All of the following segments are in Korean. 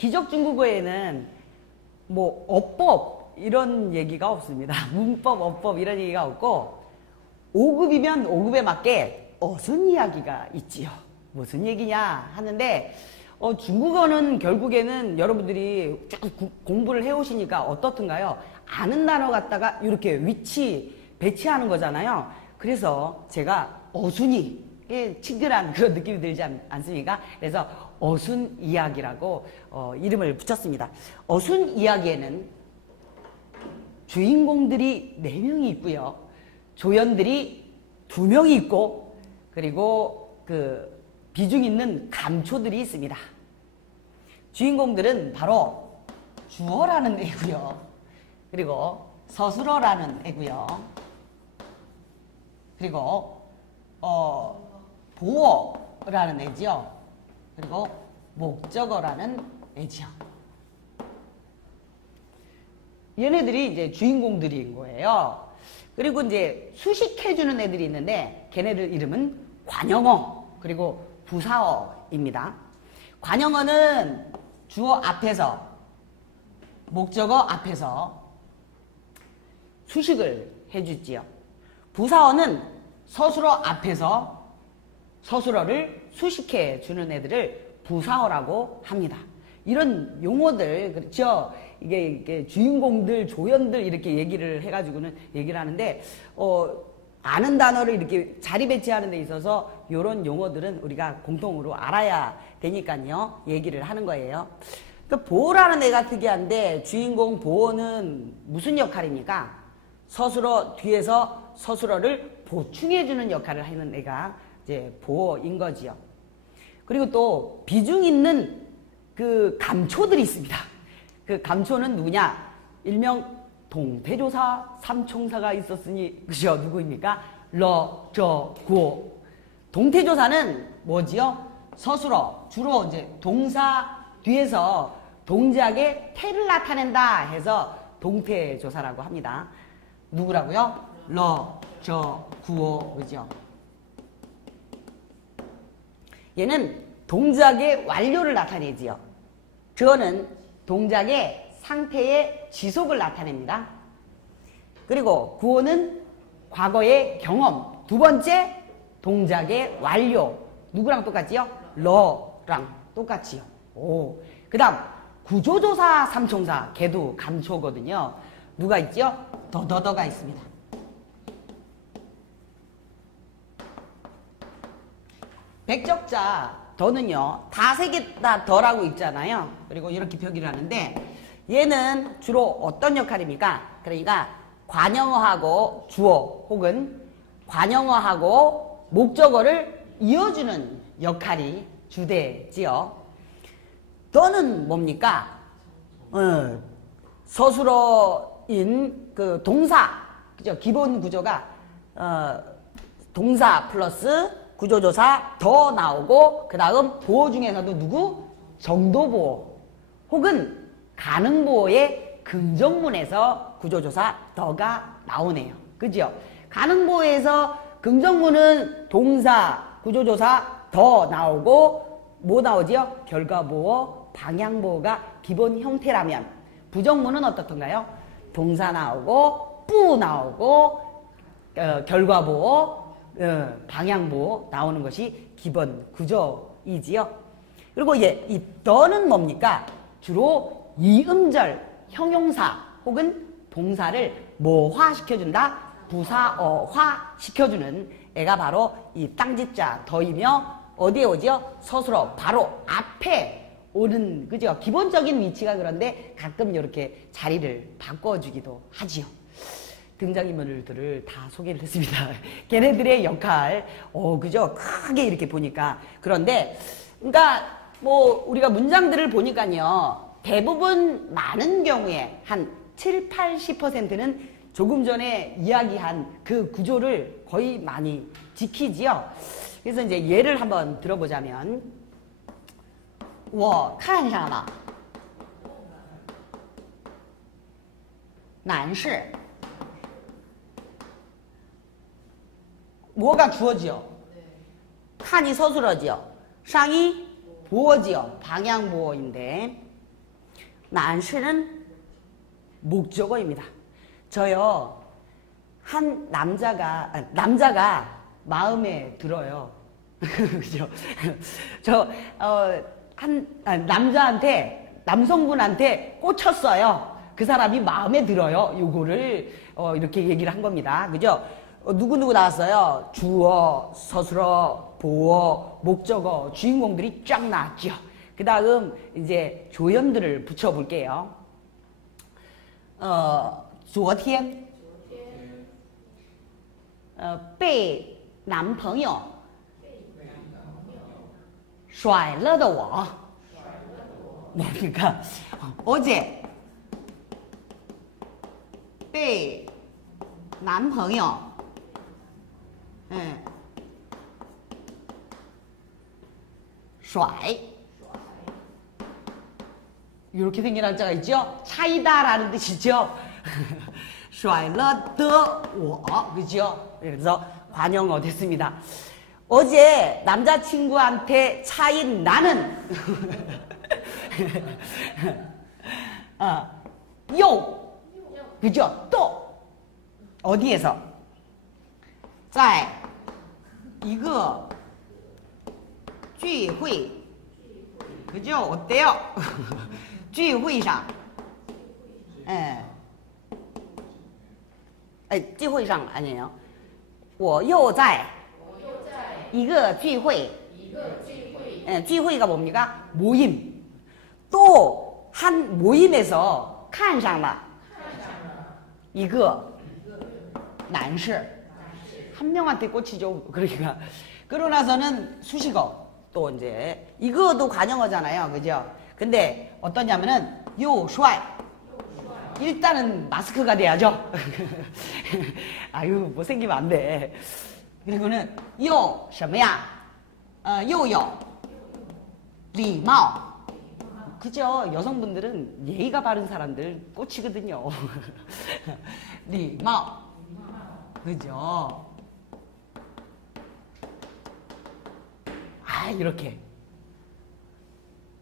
기적 중국어에는 뭐 어법 이런 얘기가 없습니다. 문법, 어법 이런 얘기가 없고 5급이면 5급에 맞게 어순 이야기가 있지요. 무슨 얘기냐 하는데 중국어는 결국에는 여러분들이 쭉 공부를 해오시니까 어떻든가요? 아는 단어 갖다가 이렇게 위치 배치하는 거잖아요. 그래서 제가 어순이 친근한 그런 느낌이 들지 않습니까? 그래서 어순 이야기라고 이름을 붙였습니다. 어순 이야기에는 주인공들이 4명이 있고요. 조연들이 2명이 있고 그리고 그 비중 있는 감초들이 있습니다. 주인공들은 바로 주어라는 애고요. 그리고 서술어라는 애고요. 그리고 보어라는 애지요. 그리고 목적어라는 애지요. 얘네들이 이제 주인공들인 거예요. 그리고 이제 수식해주는 애들이 있는데 걔네들 이름은 관형어 그리고 부사어입니다. 관형어는 주어 앞에서 목적어 앞에서 수식을 해주지요. 부사어는 서술어 앞에서 서술어를 수식해 주는 애들을 부사어라고 합니다. 이런 용어들, 그렇죠? 이게 주인공들, 조연들 이렇게 얘기를 해가지고는 얘기를 하는데, 아는 단어를 이렇게 자리 배치하는 데 있어서 이런 용어들은 우리가 공통으로 알아야 되니까요. 얘기를 하는 거예요. 그러니까 보어라는 애가 특이한데 주인공 보어는 무슨 역할입니까? 서술어 뒤에서 서술어를 보충해주는 역할을 하는 애가 이제 보어인 거지요. 그리고 또 비중 있는 그 감초들이 있습니다. 그 감초는 누구냐? 일명 동태조사 삼총사가 있었으니 그죠? 누구입니까? 러,저,구. 동태조사는 뭐지요? 서술어 주로 이제 동사 뒤에서 동작의 태를 나타낸다 해서 동태조사라고 합니다. 누구라고요? 러, 저, 구어 그죠? 얘는 동작의 완료를 나타내지요. 저는 동작의 상태의 지속을 나타냅니다. 그리고 구어는 과거의 경험. 두 번째 동작의 완료. 누구랑 똑같지요? 러랑 똑같지요. 오. 그 다음 구조조사 삼총사. 걔도 감초거든요. 누가 있죠? 더더더가 있습니다. 백적자 더는요 다 세 개 다 더라고 있잖아요. 그리고 이렇게 표기를 하는데 얘는 주로 어떤 역할입니까? 그러니까 관형어하고 주어 혹은 관형어하고 목적어를 이어주는 역할이 주되지요. 더는 뭡니까? 서술어인 그 동사, 그죠? 기본 구조가 동사 플러스 구조조사 더 나오고 그 다음 보어 중에서도 누구? 정도보어 혹은 가능보어의 긍정문에서 구조조사 더가 나오네요. 그죠? 가능보어에서 긍정문은 동사, 구조조사 더 나오고 뭐 나오지요? 결과보어, 방향보어가 기본 형태라면 부정문은 어떻던가요? 동사 나오고 뿌 나오고 결과보어 방향보 나오는 것이 기본 구조이지요. 그리고 이 더는 뭡니까? 주로 이음절 형용사 혹은 동사를 뭐화 시켜준다? 부사어화 시켜주는 애가 바로 이 땅짓자 더이며 어디에 오지요? 서술어 바로 앞에 오는 그죠? 기본적인 위치가 그런데 가끔 이렇게 자리를 바꿔주기도 하지요. 등장인물들을 다 소개를 했습니다. 걔네들의 역할, 그죠? 크게 이렇게 보니까. 그런데, 그러니까, 뭐, 우리가 문장들을 보니까요, 대부분 많은 경우에 한 7, 80%는 조금 전에 이야기한 그 구조를 거의 많이 지키지요. 그래서 이제 예를 한번 들어보자면, 我看上了男士 뭐가 주어지요? 칸이 서술어지요. 상이 보어지요. 방향보어인데 난시는 목적어입니다. 저요, 한 남자가 마음에 들어요. 그죠? 남자한테, 남성분한테 꽂혔어요. 그 사람이 마음에 들어요. 요거를, 이렇게 얘기를 한 겁니다. 그죠? 누구누구 나왔어요? 주어, 서술어, 보어, 목적어, 주인공들이 쫙 나왔죠. 그 다음, 이제 조연들을 붙여볼게요. 昨天被男朋友甩了的我 뭡니까? 어제 被男朋友 甩 이렇게 생긴 한자가 있죠? 차이다라는 뜻이죠? 甩了的我 그죠? 그래서 관형어 됐습니다. 어제 남자친구한테 차인 나는 又 그죠? 또 어디에서? 在一个聚会 그죠? 어때요? 聚会上 聚会上 아니에요. 我又在一个聚会 聚会가 뭡니까? 모임. 또 한 모임에서 看上了一个男士 한 명한테 꽂히죠. 그러니까 그러고 나서는 수식어 또 이제 이거도 관형어잖아요. 그죠? 근데 어떠냐면은 요슈아이 일단은 마스크가 돼야죠. 아유 못생기면 안 돼. 그리고는 요 什么呀? 又有礼貌 그죠? 여성분들은 예의가 바른 사람들 꽂히거든요. 礼貌 그죠? 아 이렇게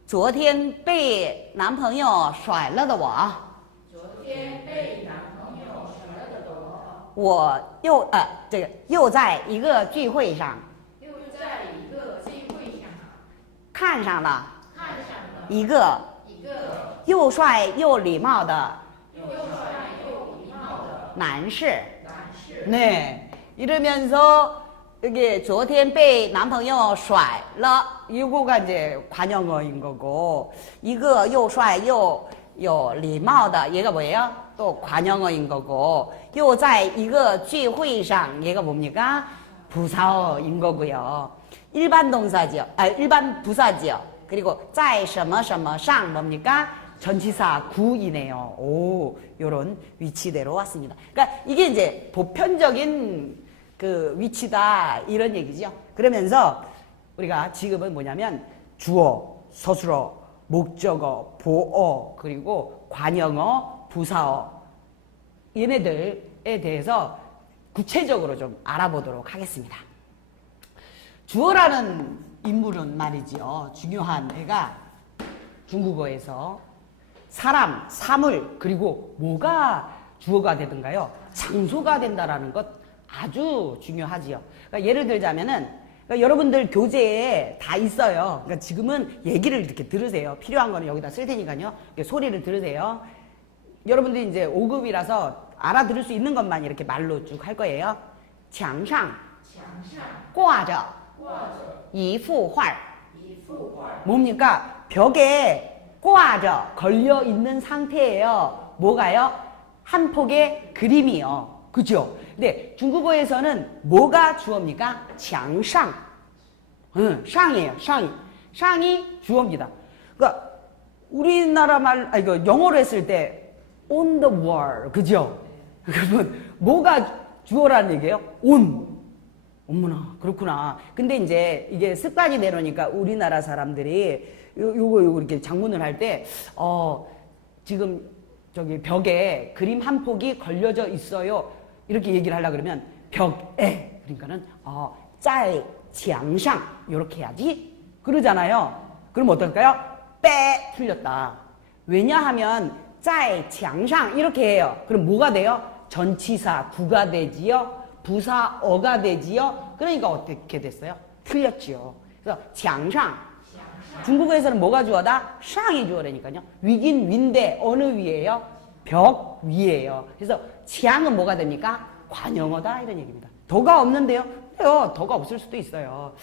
昨天被男朋友甩了的我我又在一个聚会上看上了一个又帅又礼貌的男士 네, 이러면서 이게 昨天被男朋友甩了 이거가 이제 관형어인 거고 이거 又帅又有礼貌的 얘가 뭐예요? 또 관형어인 거고 又在一个聚会上 얘가 뭡니까? 부사어인 거고요. 일반 동사죠. 일반 부사죠. 그리고 在什么什么上 뭡니까? 전치사 구이네요. 오, 요런 위치대로 왔습니다. 그러니까 이게 이제 보편적인 그 위치다 이런 얘기죠. 그러면서 우리가 지금은 뭐냐면 주어, 서술어, 목적어, 보어, 그리고 관형어, 부사어 얘네들에 대해서 구체적으로 좀 알아보도록 하겠습니다. 주어라는 인물은 말이죠. 중요한 애가 중국어에서 사람, 사물, 그리고 뭐가 주어가 되든가요. 장소가 된다라는 것 아주 중요하지요. 그러니까 예를 들자면은 그러니까 여러분들 교재에 다 있어요. 그러니까 지금은 얘기를 이렇게 들으세요. 필요한 거는 여기다 쓸 테니까요. 소리를 들으세요. 여러분들이 이제 5급이라서 알아들을 수 있는 것만 이렇게 말로 쭉 할 거예요. 墙上挂着一幅画 뭡니까? 벽에 挂着 걸려 있는 상태예요. 뭐가요? 한 폭의 그림이요. 그죠? 근데 중국어에서는 뭐가 주어입니까? 墙上 샹이에요. 샹이 주어입니다. 그러니까 우리나라 이거 영어로 했을 때 on the wall. 그죠? 그러면 뭐가 주어라는 얘기예요? on. 어머나, 그렇구나. 근데 이제 이게 습관이 되려니까 우리나라 사람들이 요거 이렇게 장문을 할 때, 지금 저기 벽에 그림 한 폭이 걸려져 있어요. 이렇게 얘기를 하려고 그러면 벽에, 그러니까는, 在墙上, 이렇게 해야지. 그러잖아요. 그럼 어떨까요? 빼, 틀렸다. 왜냐하면 在墙上 이렇게 해요. 그럼 뭐가 돼요? 전치사 구가 되지요. 부사 어가 되지요. 그러니까 어떻게 됐어요? 틀렸지요. 그래서 墙上 중국어에서는 뭐가 주어다? 샹이 주어라니까요. 위긴 위인데 어느 위에요? 벽 위에요. 그래서 치앙은 뭐가 됩니까? 관용어다 이런 얘기입니다. 더가 없는데요? 그래요. 더가 없을 수도 있어요.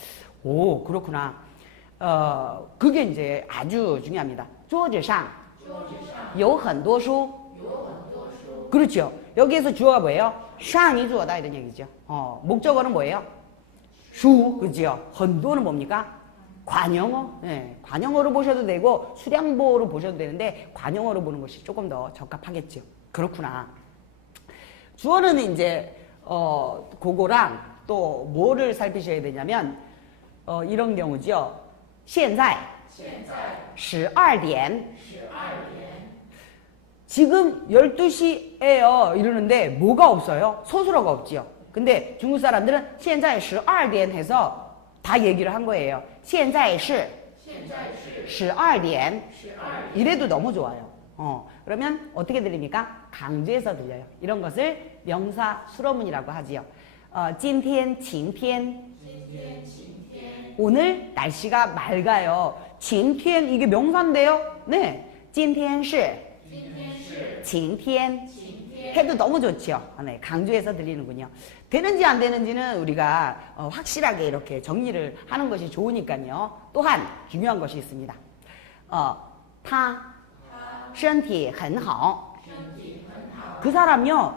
오 그렇구나. 그게 이제 아주 중요합니다. 桌子上有很多书 그렇죠. 여기에서 주어가 뭐예요? 샹이 주어다 이런 얘기죠. 목적어는 뭐예요? 수 그죠? 很多는 뭡니까? 관용어, 네, 관용어로 보셔도 되고 수량보로 보셔도 되는데 관용어로 보는 것이 조금 더 적합하겠죠. 그렇구나. 주어는 이제 그거랑 또 뭐를 살피셔야 되냐면 이런 경우죠. 现在 12点 지금 12시에요 이러는데 뭐가 없어요? 서술어가 없지요. 근데 중국 사람들은 现在12点 해서 다 얘기를 한 거예요. 现在是12点 이래도 너무 좋아요. 그러면 어떻게 들립니까? 강조해서 들려요. 이런 것을 명사 수로문이라고 하지요. 今天晴天 오늘 날씨가 맑아요. 晴天 이게 명사인데요. 네, 今天是晴天 해도 너무 좋죠. 네, 강조해서 들리는군요. 되는지 안 되는지는 우리가 확실하게 이렇게 정리를 하는 것이 좋으니까요. 또한 중요한 것이 있습니다. 他身体很好 그 사람요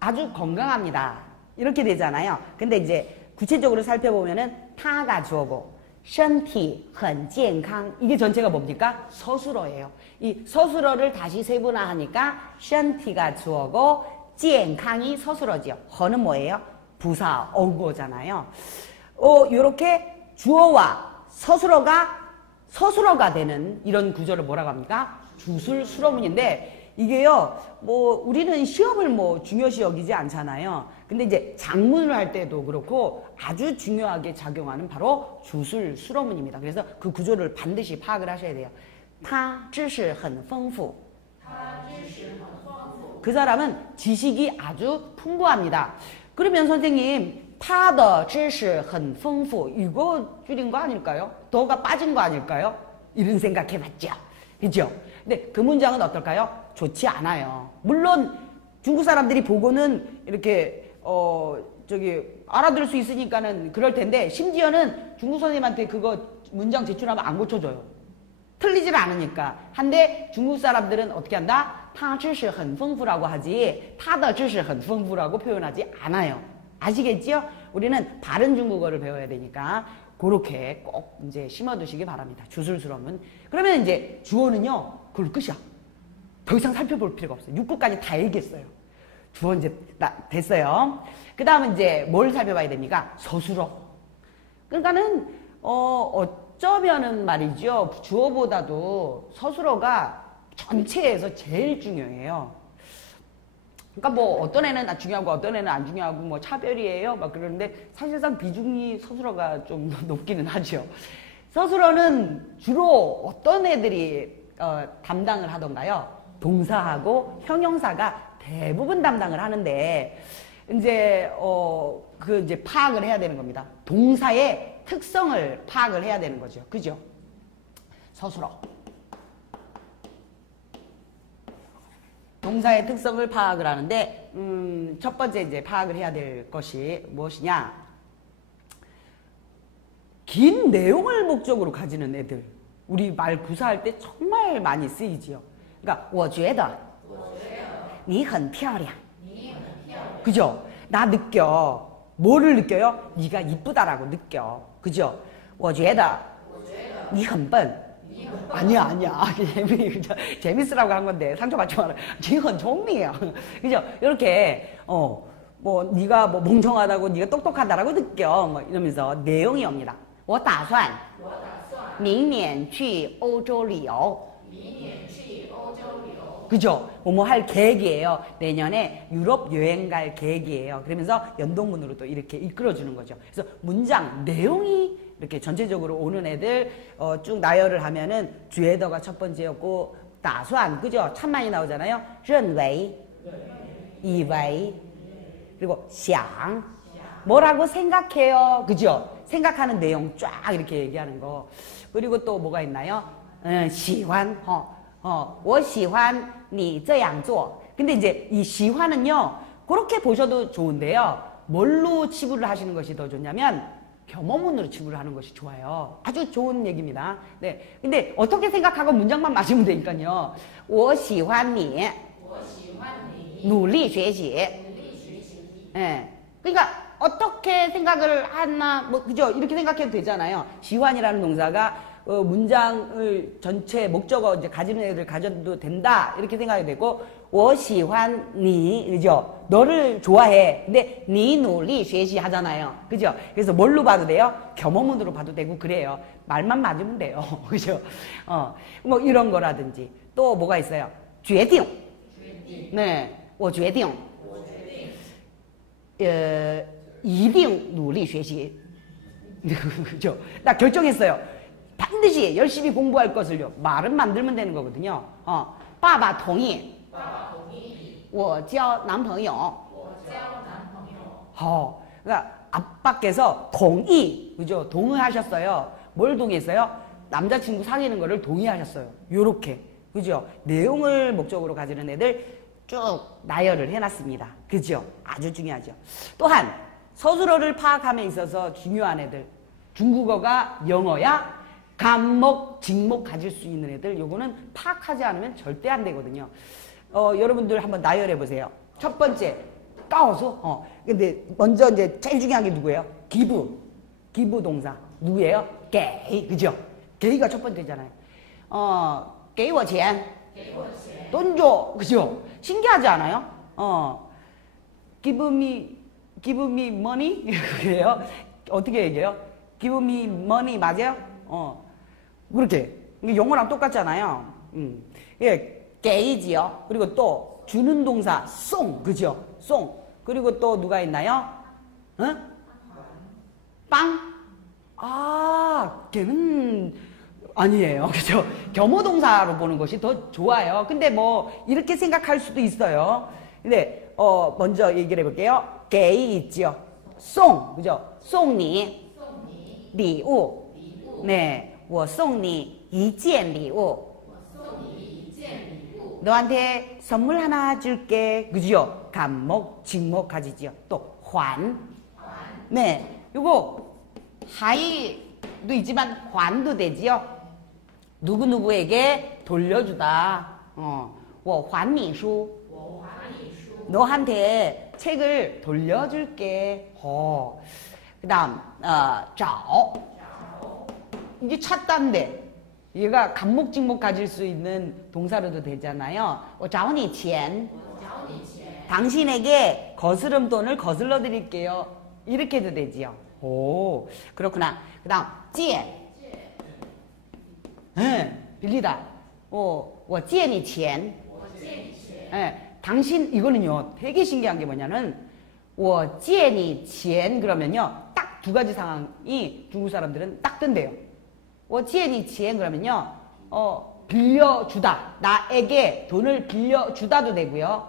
아주 건강합니다. 이렇게 되잖아요. 근데 이제 구체적으로 살펴보면은 他가 주어고 身体很健康 이게 전체가 뭡니까? 서술어예요. 이 서술어를 다시 세분화하니까 身体가 주어고 健康이 서술어지요. 허는 뭐예요? 부사 어구어잖아요. 요렇게 주어와 서술어가 되는 이런 구조를 뭐라고 합니까? 주술 수로문인데 이게요. 뭐 우리는 시험을 뭐 중요시 여기지 않잖아요. 근데 이제 작문을 할 때도 그렇고 아주 중요하게 작용하는 바로 주술 수로문입니다. 그래서 그 구조를 반드시 파악을 하셔야 돼요. 他知识很丰富 그 사람은 지식이 아주 풍부합니다. 그러면 선생님 他的知识很丰富 이거 줄인 거 아닐까요? 더가 빠진 거 아닐까요? 이런 생각해봤죠. 그죠? 근데 그 문장은 어떨까요? 좋지 않아요. 물론 중국 사람들이 보고는 이렇게 알아들을 수 있으니까는 그럴 텐데 심지어는 중국 선생님한테 그거 문장 제출하면 안 고쳐줘요. 틀리질 않으니까. 한데 중국 사람들은 어떻게 한다? 他知识很丰富라고 하지 他的知识很丰富라고 표현하지 않아요. 아시겠지요? 우리는 바른 중국어를 배워야 되니까 그렇게 꼭 이제 심어두시기 바랍니다. 주술스러운. 그러면 이제 주어는요, 그걸 끝이야. 더 이상 살펴볼 필요가 없어요. 6구까지 다 얘기했어요. 주어 이제 됐어요. 그 다음은 이제 뭘 살펴봐야 됩니까? 서술어. 그러니까는, 어쩌면은 말이죠. 주어보다도 서술어가 전체에서 제일 중요해요. 그러니까 뭐 어떤 애는 중요하고 어떤 애는 안 중요하고 뭐 차별이에요 막 그러는데 사실상 비중이 서술어가 좀 높기는 하죠. 서술어는 주로 어떤 애들이 담당을 하던가요? 동사하고 형용사가 대부분 담당을 하는데 이제 이제 파악을 해야 되는 겁니다. 동사의 특성을 파악을 해야 되는 거죠. 그죠? 서술어. 동사의 특성을 파악을 하는데 첫 번째 이제 파악을 해야 될 것이 무엇이냐? 긴 내용을 목적으로 가지는 애들. 우리 말 구사할 때 정말 많이 쓰이지요. 그러니까 我觉得你很漂亮. 그죠? 나 느껴. 뭐를 느껴요? 네가 이쁘다라고 느껴. 그죠? 我觉得你很笨. 아니야. 재밌으라고 한 건데 상처받지 마라. 니가 종이야. 그죠? 이렇게 뭐 네가 뭐 멍청하다고 네가 똑똑하다라고 느껴. 뭐 이러면서 내용이 옵니다. 我打算明年去欧洲旅游. 그죠? 뭐 할 계획이에요. 내년에 유럽 여행 갈 계획이에요. 그러면서 연동문으로 또 이렇게 이끌어주는 거죠. 그래서 문장 내용이 이렇게 전체적으로 오는 애들 쭉 나열을 하면은 주에더가 첫 번째였고 打算 그죠? 참 많이 나오잖아요. 认为, 以为, 그리고 想, 뭐라고 생각해요. 그죠? 생각하는 내용 쫙 이렇게 얘기하는 거. 그리고 또 뭐가 있나요? 喜欢, 我喜欢你这样做. 근데 이제 이 喜欢은요, 그렇게 보셔도 좋은데요. 뭘로 치부를 하시는 것이 더 좋냐면, 겸어문으로 치부를 하는 것이 좋아요. 아주 좋은 얘기입니다. 네. 근데 어떻게 생각하고 문장만 맞으면 되니까요. 我喜欢你努力学习. 예. 그러니까 어떻게 생각을 하나, 뭐, 그죠? 이렇게 생각해도 되잖아요. 시환이라는 동사가 문장을 전체 목적어 이제 가지는 애들 가져도 된다. 이렇게 생각이 되고, 我喜欢你, 그죠? 너를 좋아해. 근데, 你努力学习 하잖아요. 그죠? 그래서 뭘로 봐도 돼요? 겸어문으로 봐도 되고, 그래요. 말만 맞으면 돼요. 그죠? 뭐 이런 거라든지. 또 뭐가 있어요? 决定. 네. 我决定. 一定努力学习. 그죠? 나 결정했어요. 반드시 열심히 공부할 것을요. 말은 만들면 되는 거거든요. 爸爸同意我交男朋友. 그러니까 아빠께서 동의, 그죠? 동의하셨어요. 뭘 동의했어요? 남자친구 사귀는 거를 동의하셨어요. 요렇게, 그죠? 내용을 목적으로 가지는 애들 쭉 나열을 해놨습니다. 그죠? 아주 중요하죠. 또한 서술어를 파악함에 있어서 중요한 애들, 중국어가 영어야 간목, 직목 가질 수 있는 애들, 요거는 파악하지 않으면 절대 안 되거든요. 여러분들 한번 나열해 보세요. 첫 번째, 까오수. 근데 먼저 이제 제일 중요한 게 누구예요? 기부. 기부 동사. 누구예요? 게이. 그죠? 게이가 첫 번째잖아요. 给我钱. 돈 줘. 그죠? 신기하지 않아요? give me money? 그래요? 어떻게 얘기해요? give me money 맞아요? 그렇게. 영어랑 똑같잖아요. 예. 게이지요. 그리고 또 주는 동사 송, 그죠? 송. 그리고 또 누가 있나요? 빵? 걔는 아니에요. 그죠? 겸호동사로 보는 것이 더 좋아요. 근데 뭐 이렇게 생각할 수도 있어요. 근데 먼저 얘기를 해볼게요. 게이 있지요. 송, 그죠? 송니, 礼物. 네, 我送你一件礼物. 너한테 선물 하나 줄게. 그죠? 간목, 직목 가지죠. 또 환. 네, 요거 하이도 있지만 환도 되지요. 누구누구에게 돌려주다. 我还你书. 너한테 책을 돌려줄게. 그 다음 找. 이게 찾다인데 얘가 간목, 직목 가질 수 있는 동사로도 되잖아요. 我找你钱. 당신에게 거스름 돈을 거슬러 드릴게요. 이렇게도 되지요. 오, 그렇구나. 그 다음 借. 빌리다. 我借你钱. 당신, 이거는요 되게 신기한 게 뭐냐면 我借你钱 그러면요 딱 두 가지 상황이 중국 사람들은 딱 뜬대요. 我借你钱 그러면요 빌려주다. 나에게 돈을 빌려주다도 되고요.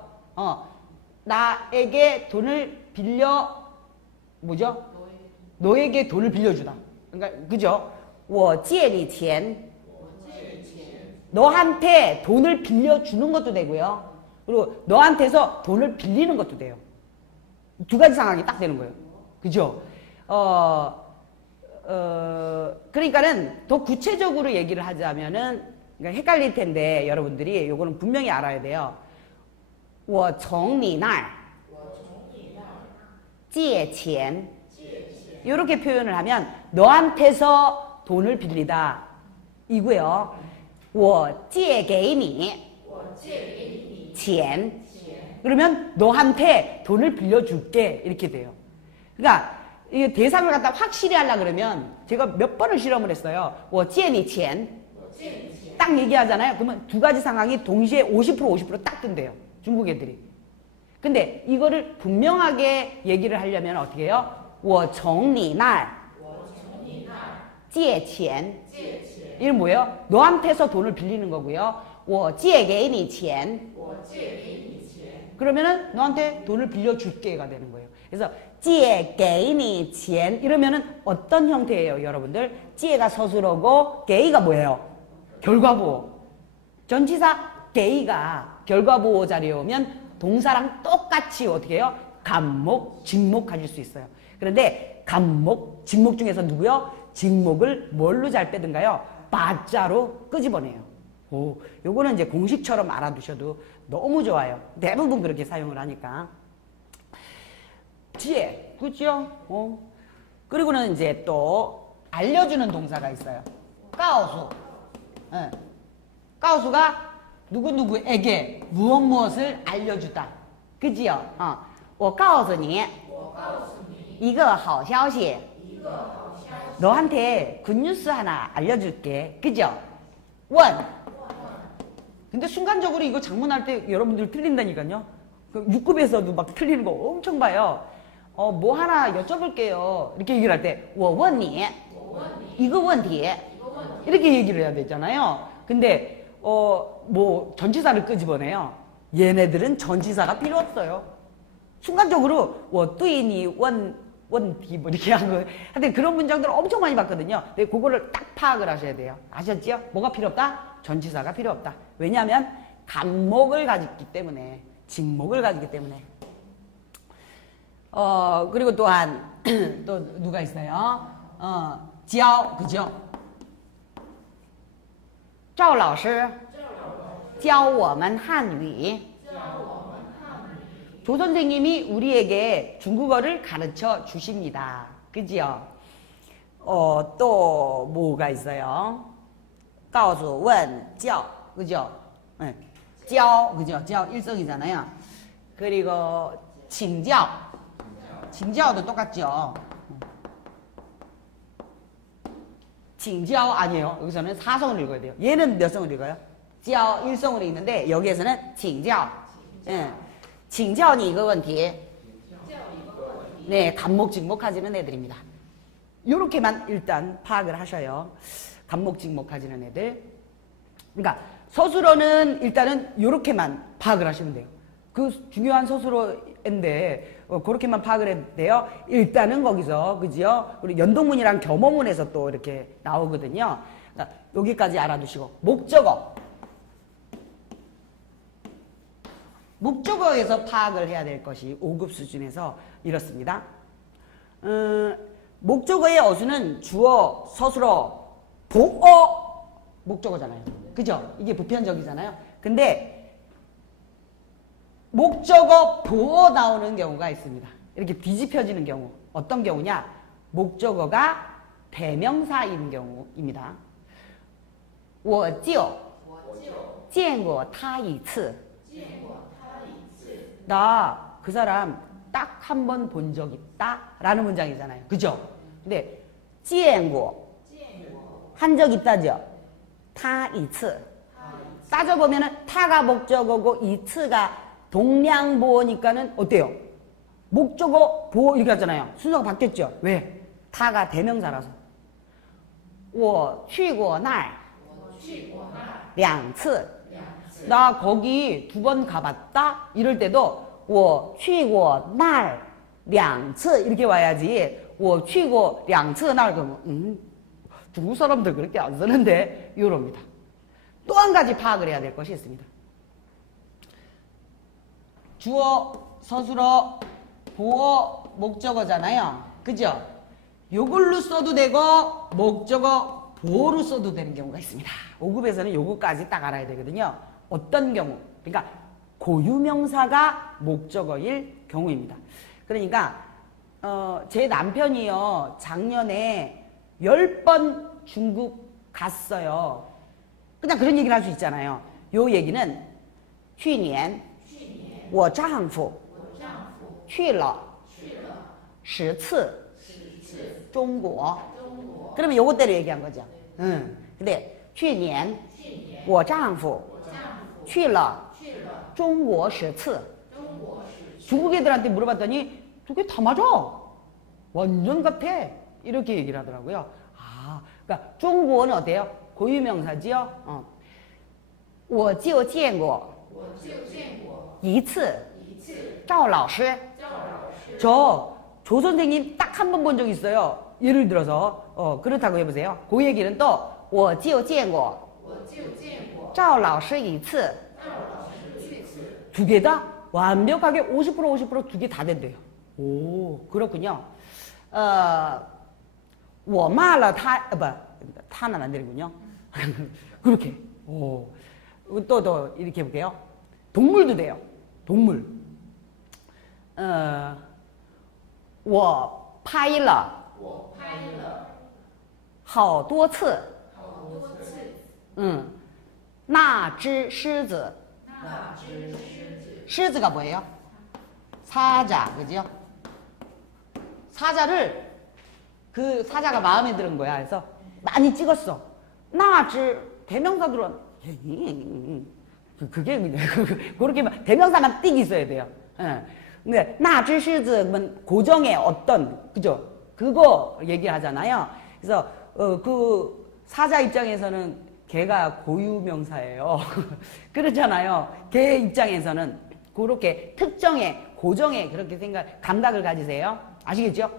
나에게 돈을 빌려 뭐죠? 너에게 돈을 빌려주다. 그러니까 그죠? 我借你钱. 너한테 돈을 빌려주는 것도 되고요. 그리고 너한테서 돈을 빌리는 것도 돼요. 두 가지 상황이 딱 되는 거예요. 그죠? 그러니까는 더 구체적으로 얘기를 하자면은, 그러니까 헷갈릴 텐데, 여러분들이 요거는 분명히 알아야 돼요. 我从你那儿借钱. 이렇게 표현을 하면, 너한테서 돈을 빌리다. 이고요. 我借给你钱. 그러면 너한테 돈을 빌려줄게. 이렇게 돼요. 그러니까 이 대상을 갖다 확실히 하려고 그러면 제가 몇 번을 실험을 했어요. 我借你钱. 딱 얘기하잖아요. 그러면 두 가지 상황이 동시에 50% 50% 딱 뜬대요. 중국 애들이. 근데 이거를 분명하게 얘기를 하려면 어떻게 해요? 我从你那儿借钱. 이건 뭐예요? 너한테서 돈을 빌리는 거고요. 我借给你钱. 그러면은 너한테 돈을 빌려줄게가 되는 거예요. 그래서 借给你钱 이러면은 어떤 형태예요, 여러분들? 借가 서술어고 给가 뭐예요? 결과보호. 전치사 给가 결과보호 자리에 오면 동사랑 똑같이 어떻게 해요? 간목, 직목 가질 수 있어요. 그런데 간목, 직목 중에서 누구요? 직목을 뭘로 잘 빼든가요? 바자로 끄집어내요. 오, 요거는 이제 공식처럼 알아두셔도 너무 좋아요. 대부분 그렇게 사용을 하니까. 지혜, 그죠? 그리고는 이제 또 알려주는 동사가 있어요. 가오수. 예. 가오수가 누구누구에게 무엇을 알려주다. 그지요? 我告诉你一个好消息. 너한테 굿뉴스 하나 알려줄게. 그죠? 원. 근데 순간적으로 이거 작문할 때 여러분들 틀린다니까요. 6급에서도 막 틀리는 거 엄청 봐요. 뭐 하나 여쭤볼게요. 이렇게 얘기를 할 때, 我问你 이거问题 이렇게 얘기를 해야 되잖아요. 근데 뭐 전치사를 끄집어내요. 얘네들은 전치사가 필요 없어요. 순간적으로 我对你问题 뭐 이렇게 한 거. 하여튼 그런 문장들을 엄청 많이 봤거든요. 근데 그거를 딱 파악을 하셔야 돼요. 아셨죠? 뭐가 필요 없다? 전치사가 필요 없다. 왜냐하면 간목을 가졌기 때문에, 직목을 가지기 때문에. 그리고 또한 또 누가 있어요? 教, 그죠? 赵老师教我们汉语. 조 선생님이 우리에게 중국어를 가르쳐 주십니다. 그지요? 또 뭐가 있어요? 告诉, 问, 教, 그죠? 네. 教, 그죠? 教 일성이잖아요. 그리고 请教. 请教도 똑같죠. 请教 아니에요. 여기서는 사성을 읽어야 돼요. 얘는 몇 성을 읽어요? 教 일성으로 있는데 여기에서는 请教. 예. 请教你一个问题. 네, 간목 직목 가지는 애들입니다. 요렇게만 일단 파악을 하셔요. 간목 직목 가지는 애들. 그러니까 서술어는 일단은 요렇게만 파악을 하시면 돼요. 그 중요한 서술어인데 그렇게만 파악을 해도 돼요. 일단은 거기서, 그지요? 우리 연동문이랑 겸어문에서 또 이렇게 나오거든요. 그러니까 여기까지 알아두시고 목적어. 목적어에서 파악을 해야 될 것이 5급 수준에서 이렇습니다. 목적어의 어수는 주어, 서술어, 보어 목적어잖아요. 그죠? 이게 보편적이잖아요. 근데 목적어 보어 나오는 경우가 있습니다. 이렇게 뒤집혀지는 경우. 어떤 경우냐? 목적어가 대명사인 경우입니다. 我就见过他一次. 나 그 사람 딱 한 번 본 적 있다 라는 문장이잖아요. 그죠? 근데 见过 한 적 있다죠. 他一次 따져보면은 타가 목적어고 이츠가 동량보어니까는 어때요? 목적어 보어 이렇게 하잖아요. 순서가 바뀌었죠. 왜? 타가 대명사라서. 我去过那儿两次. 나 거기 2번 가봤다? 이럴 때도 我去过那儿两次 이렇게 와야지 我去过两次那儿 그러면 중국 사람들 그렇게 안 쓰는데 이럽니다. 또 한 가지 파악을 해야 될 것이 있습니다. 주어, 서술어, 보어, 목적어잖아요. 그죠? 요걸로 써도 되고 목적어, 보어로 써도 되는 경우가 있습니다. 5급에서는 요거까지 딱 알아야 되거든요. 어떤 경우? 그러니까 고유명사가 목적어일 경우입니다. 그러니까 제 남편이요. 작년에 10번 중국 갔어요. 그냥 그런 얘기를 할 수 있잖아요. 요 얘기는 去年我丈夫去了10次中国. 그러면 요것대로 얘기한 거죠. 근데 去年我丈夫去了中国10次. 중국 애들한테 물어봤더니 두 개 다 맞아. 완전 같아. 이렇게 얘기를 하더라고요. 그러니까 중국어는 어때요? 고유명사지요. 我就见过一次赵老师. 조 선생님 딱 한 번 본 적 있어요. 예를 들어서 그렇다고 해보세요. 그 얘기는 또 我就见过赵老师一次. 두 개 다 완벽하게 50% 두 개 다 된대요. 오, 그렇군요. 我骂了他, 타는 안 되는군요. 그렇게. 오. 또 이렇게 해볼게요. 동물도 돼요. 동물. 我拍了好多次那只狮子.狮子가 뭐예요? 사자, 그죠? 사자를 그 사자가 마음에 드는 거야. 그래서 많이 찍었어. 나只대명사 들어온 그게 그렇게 대명사만 띡 있어야 돼요. 근데 나只狮子면 고정의 어떤, 그죠? 그거 얘기하잖아요. 그래서 그 사자 입장에서는 걔가 고유명사예요. 그렇잖아요. 걔 입장에서는 그렇게 특정의 고정의 그렇게 감각을 가지세요. 아시겠죠?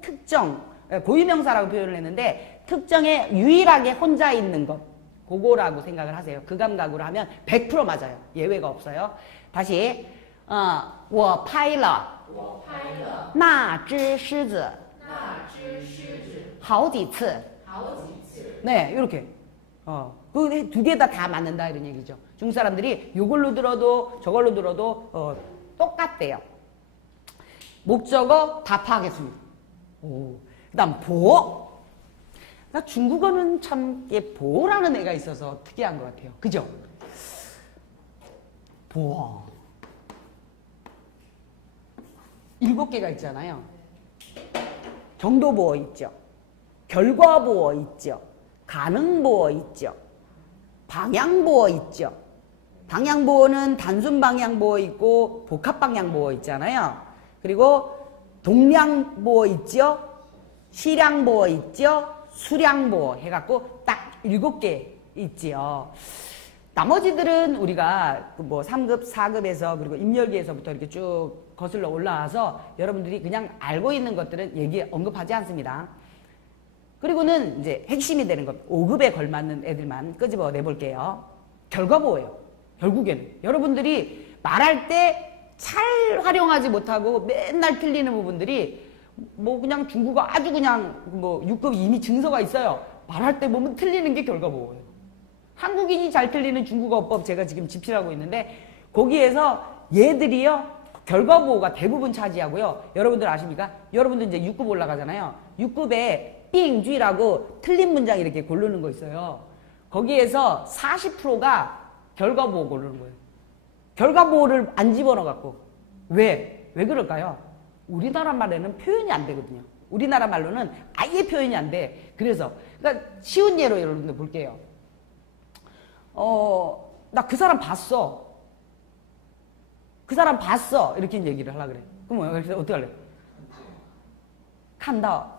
특정 고유명사라고 표현을 했는데 특정에 유일하게 혼자 있는 것 그거라고 생각을 하세요. 그 감각으로 하면 100% 맞아요. 예외가 없어요. 다시 我拍了那只狮子好几次. 네, 이렇게. 그 두 개 다 맞는다 이런 얘기죠. 중국 사람들이 이걸로 들어도 저걸로 들어도 똑같대요. 목적어 다 파악했습니다. 그다음 보. 그러니까 중국어는 참 보라는 애가 있어서 특이한 것 같아요. 그죠? 보. 7개가 있잖아요. 정도보어 있죠. 결과보어 있죠. 가능보어 있죠. 방향보어 있죠. 방향보어는 단순 방향보어 있고 복합 방향보어 있잖아요. 그리고 동량보어 있죠. 시량보어 있죠. 수량보어 해갖고 딱 7개 있지요. 나머지들은 우리가 뭐 3급, 4급에서 그리고 임열기에서부터 이렇게 쭉 거슬러 올라와서 여러분들이 그냥 알고 있는 것들은 언급하지 않습니다. 그리고는 이제 핵심이 되는 것, 5급에 걸맞는 애들만 끄집어 내볼게요. 결과보호예요. 결국에는 여러분들이 말할 때 잘 활용하지 못하고 맨날 틀리는 부분들이 뭐 그냥 중국어 아주 그냥 뭐 6급 이미 증서가 있어요. 말할 때 보면 틀리는 게 결과보호예요. 한국인이 잘 틀리는 중국어법 제가 지금 집필하고 있는데 거기에서 얘들이요 결과보호가 대부분 차지하고요. 여러분들 아십니까? 여러분들 이제 6급 올라가잖아요. 6급에 빙쥐라고 틀린 문장 이렇게 고르는 거 있어요. 거기에서 40%가 결과보호 고르는 거예요. 결과보호를 안 집어넣어갖고. 왜 그럴까요? 우리나라 말에는 표현이 안 되거든요. 우리나라 말로는 아예 표현이 안 돼. 그래서 그러니까 쉬운 예로 여러분들 볼게요. 나 그 사람 봤어. 그 사람 봤어. 이렇게 얘기를 하려고 그래. 그럼 어떻게 할래? 칸다.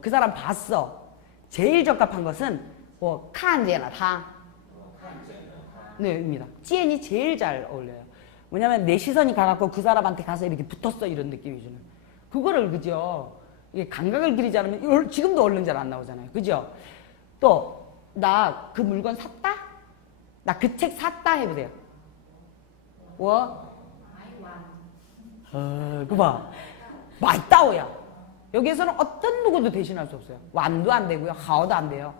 그 사람 봤어. 제일 적합한 것은 뭐 칸제나 타. 네, 입니다. 찌엔이 제일 잘 어울려요. 뭐냐면 내 시선이 가갖고 그 사람한테 가서 이렇게 붙었어 이런 느낌이 주는. 그거를 그죠? 이게 감각을 기르지 않으면 지금도 얼른 잘 안 나오잖아요. 그죠? 또 나 그 물건 샀다? 나 그 책 샀다 해보세요. 그 봐. 마이따오야. 여기에서는 어떤 누구도 대신할 수 없어요. 완도 안 되고요. 하오도 안 돼요.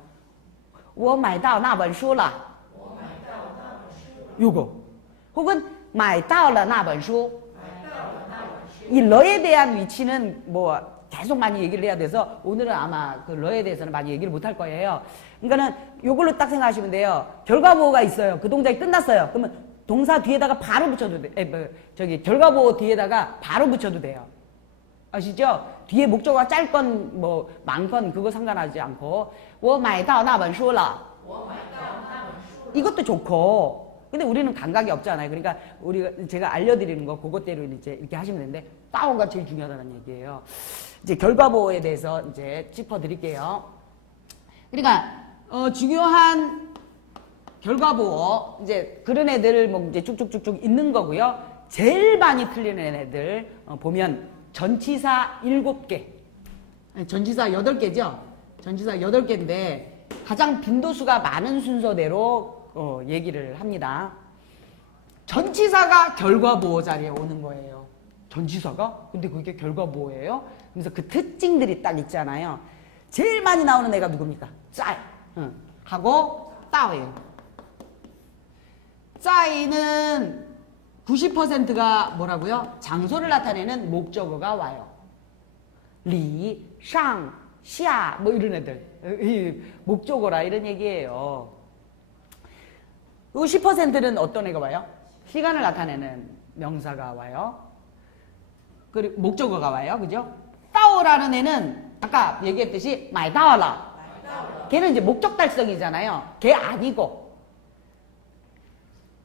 我买到那本书了. 요거. 혹은 买到了那本书. 이 러에 대한 위치는 뭐 계속 많이 얘기를 해야 돼서 오늘은 아마 그 러에 대해서는 많이 얘기를 못 할 거예요. 그러니까는 요걸로 딱 생각하시면 돼요. 결과보호가 있어요. 그 동작이 끝났어요. 그러면 동사 뒤에다가 바로 붙여도 돼. 결과보호 뒤에다가 바로 붙여도 돼요. 아시죠? 뒤에 목적어가 짧건 뭐 많건 그거 상관하지 않고 我买到那本书了. 이것도 좋고. 근데 우리는 감각이 없잖아요. 그러니까 제가 알려드리는 거 그것대로 이제 이렇게 하시면 되는데 따오가 제일 중요하다는 얘기예요. 이제 결과보호에 대해서 이제 짚어드릴게요. 그러니까 중요한 결과보어 이제 그런 애들 뭐 이제 쭉쭉쭉쭉 있는 거고요. 제일 많이 틀리는 애들 보면 전치사 7개. 전치사 8개죠. 전치사 8개인데 가장 빈도수가 많은 순서대로 얘기를 합니다. 전치사가 결과보어 자리에 오는 거예요. 전치사가? 근데 그게 결과보어예요? 그래서 그 특징들이 딱 있잖아요. 제일 많이 나오는 애가 누굽니까? 짤 하고 따오예요. 짤은 90%가 뭐라고요? 장소를 나타내는 목적어가 와요. 리, 상, 샤 뭐 이런 애들 목적어라 이런 얘기예요. 10%는 어떤 애가 와요? 시간을 나타내는 명사가 와요. 그리고 목적어가 와요. 그죠? 따오라는 애는 아까 얘기했듯이 마이 따오라. 걔는 이제 목적 달성이잖아요. 걔 아니고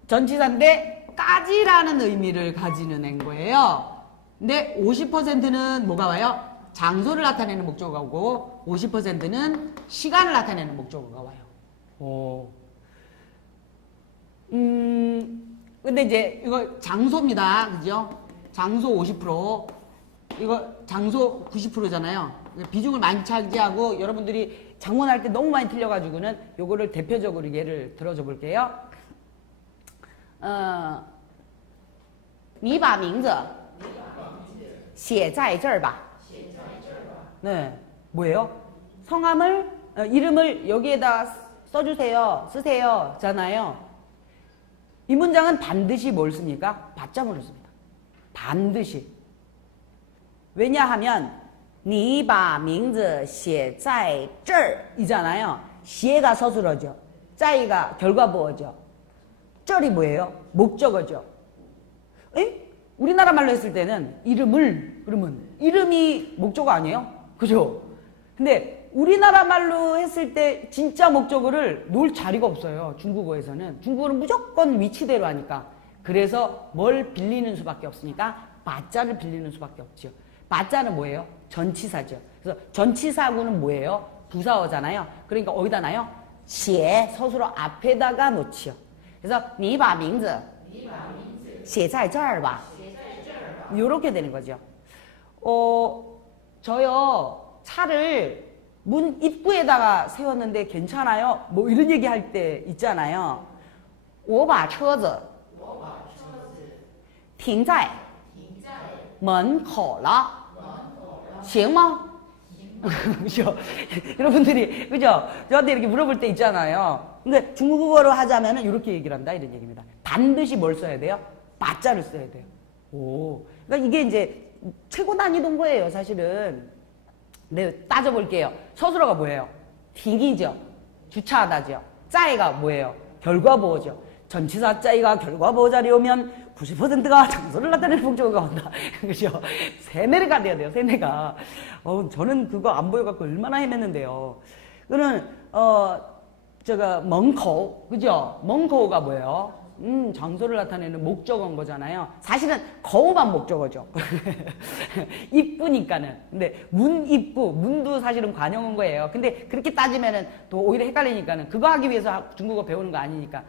전치사인데 까지라는 의미를 가지는 애인 거예요. 근데 50%는 뭐가 와요? 장소를 나타내는 목적어가 오고 50%는 시간을 나타내는 목적어가 와요. 오. 근데 이제 이거 장소입니다. 그죠? 장소 50%, 이거 장소 90%잖아요. 비중을 많이 차지하고 여러분들이 작문할 때 너무 많이 틀려가지고는 요거를 대표적으로 예를 들어줘 볼게요. 你把名字写在这儿吧. 네, 뭐예요? 성함을 이름을 여기에다 써주세요, 쓰세요, 잖아요. 이 문장은 반드시 뭘 씁니까? 받자물을 씁니다. 반드시. 왜냐하면 你把名字写在这儿 이잖아요. 写가 서술어죠. 在가 결과보어죠. 这이 뭐예요? 목적어죠. 에? 우리나라 말로 했을 때는 이름을 그러면 이름이 목적어 아니에요? 그죠? 근데 우리나라 말로 했을 때 진짜 목적어를 놓을 자리가 없어요. 중국어에서는. 중국어는 무조건 위치대로 하니까. 그래서 뭘 빌리는 수밖에 없으니까 바자를 빌리는 수밖에 없죠. 바자는 뭐예요? 전치사죠. 그래서 전치사하고는 뭐예요? 부사어잖아요. 그러니까 어디다 놔요? 写 서술어 앞에다가 놓지요. 그래서 你把名字写在这儿吧. 요렇게 되는 거죠. 저요 차를 문 입구에다가 세웠는데 괜찮아요? 뭐 이런 얘기 할 때 있잖아요. 我把车子停在门口了. 行吗? 그죠? 여러분들이 그죠? 저한테 이렇게 물어볼 때 있잖아요. 근데 중국어로 하자면은 이렇게 얘기를 한다 이런 얘기입니다. 반드시 뭘 써야 돼요? 바자를 써야 돼요. 오, 그러니까 이게 이제 최고 난이도인 거예요, 사실은. 네, 따져볼게요. 서술어가 뭐예요? 딩이죠. 주차하다죠. 짜이가 뭐예요? 결과보어죠. 전치사 짜이가 결과보어 자리에 오면 90%가 장소를 나타내는 목적어가 온다. 그죠? 세뇌가 돼야 돼요, 세뇌가. 저는 그거 안 보여갖고 얼마나 헤맸는데요. 그는, 멍코, 그죠? 멍코가 뭐예요? 장소를 나타내는 목적어인 거잖아요. 사실은 거우만 목적어죠. 입구니까는. 근데 문 입구, 문도 사실은 관용어인 거예요. 근데 그렇게 따지면은 또 오히려 헷갈리니까는 그거 하기 위해서 중국어 배우는 거 아니니까.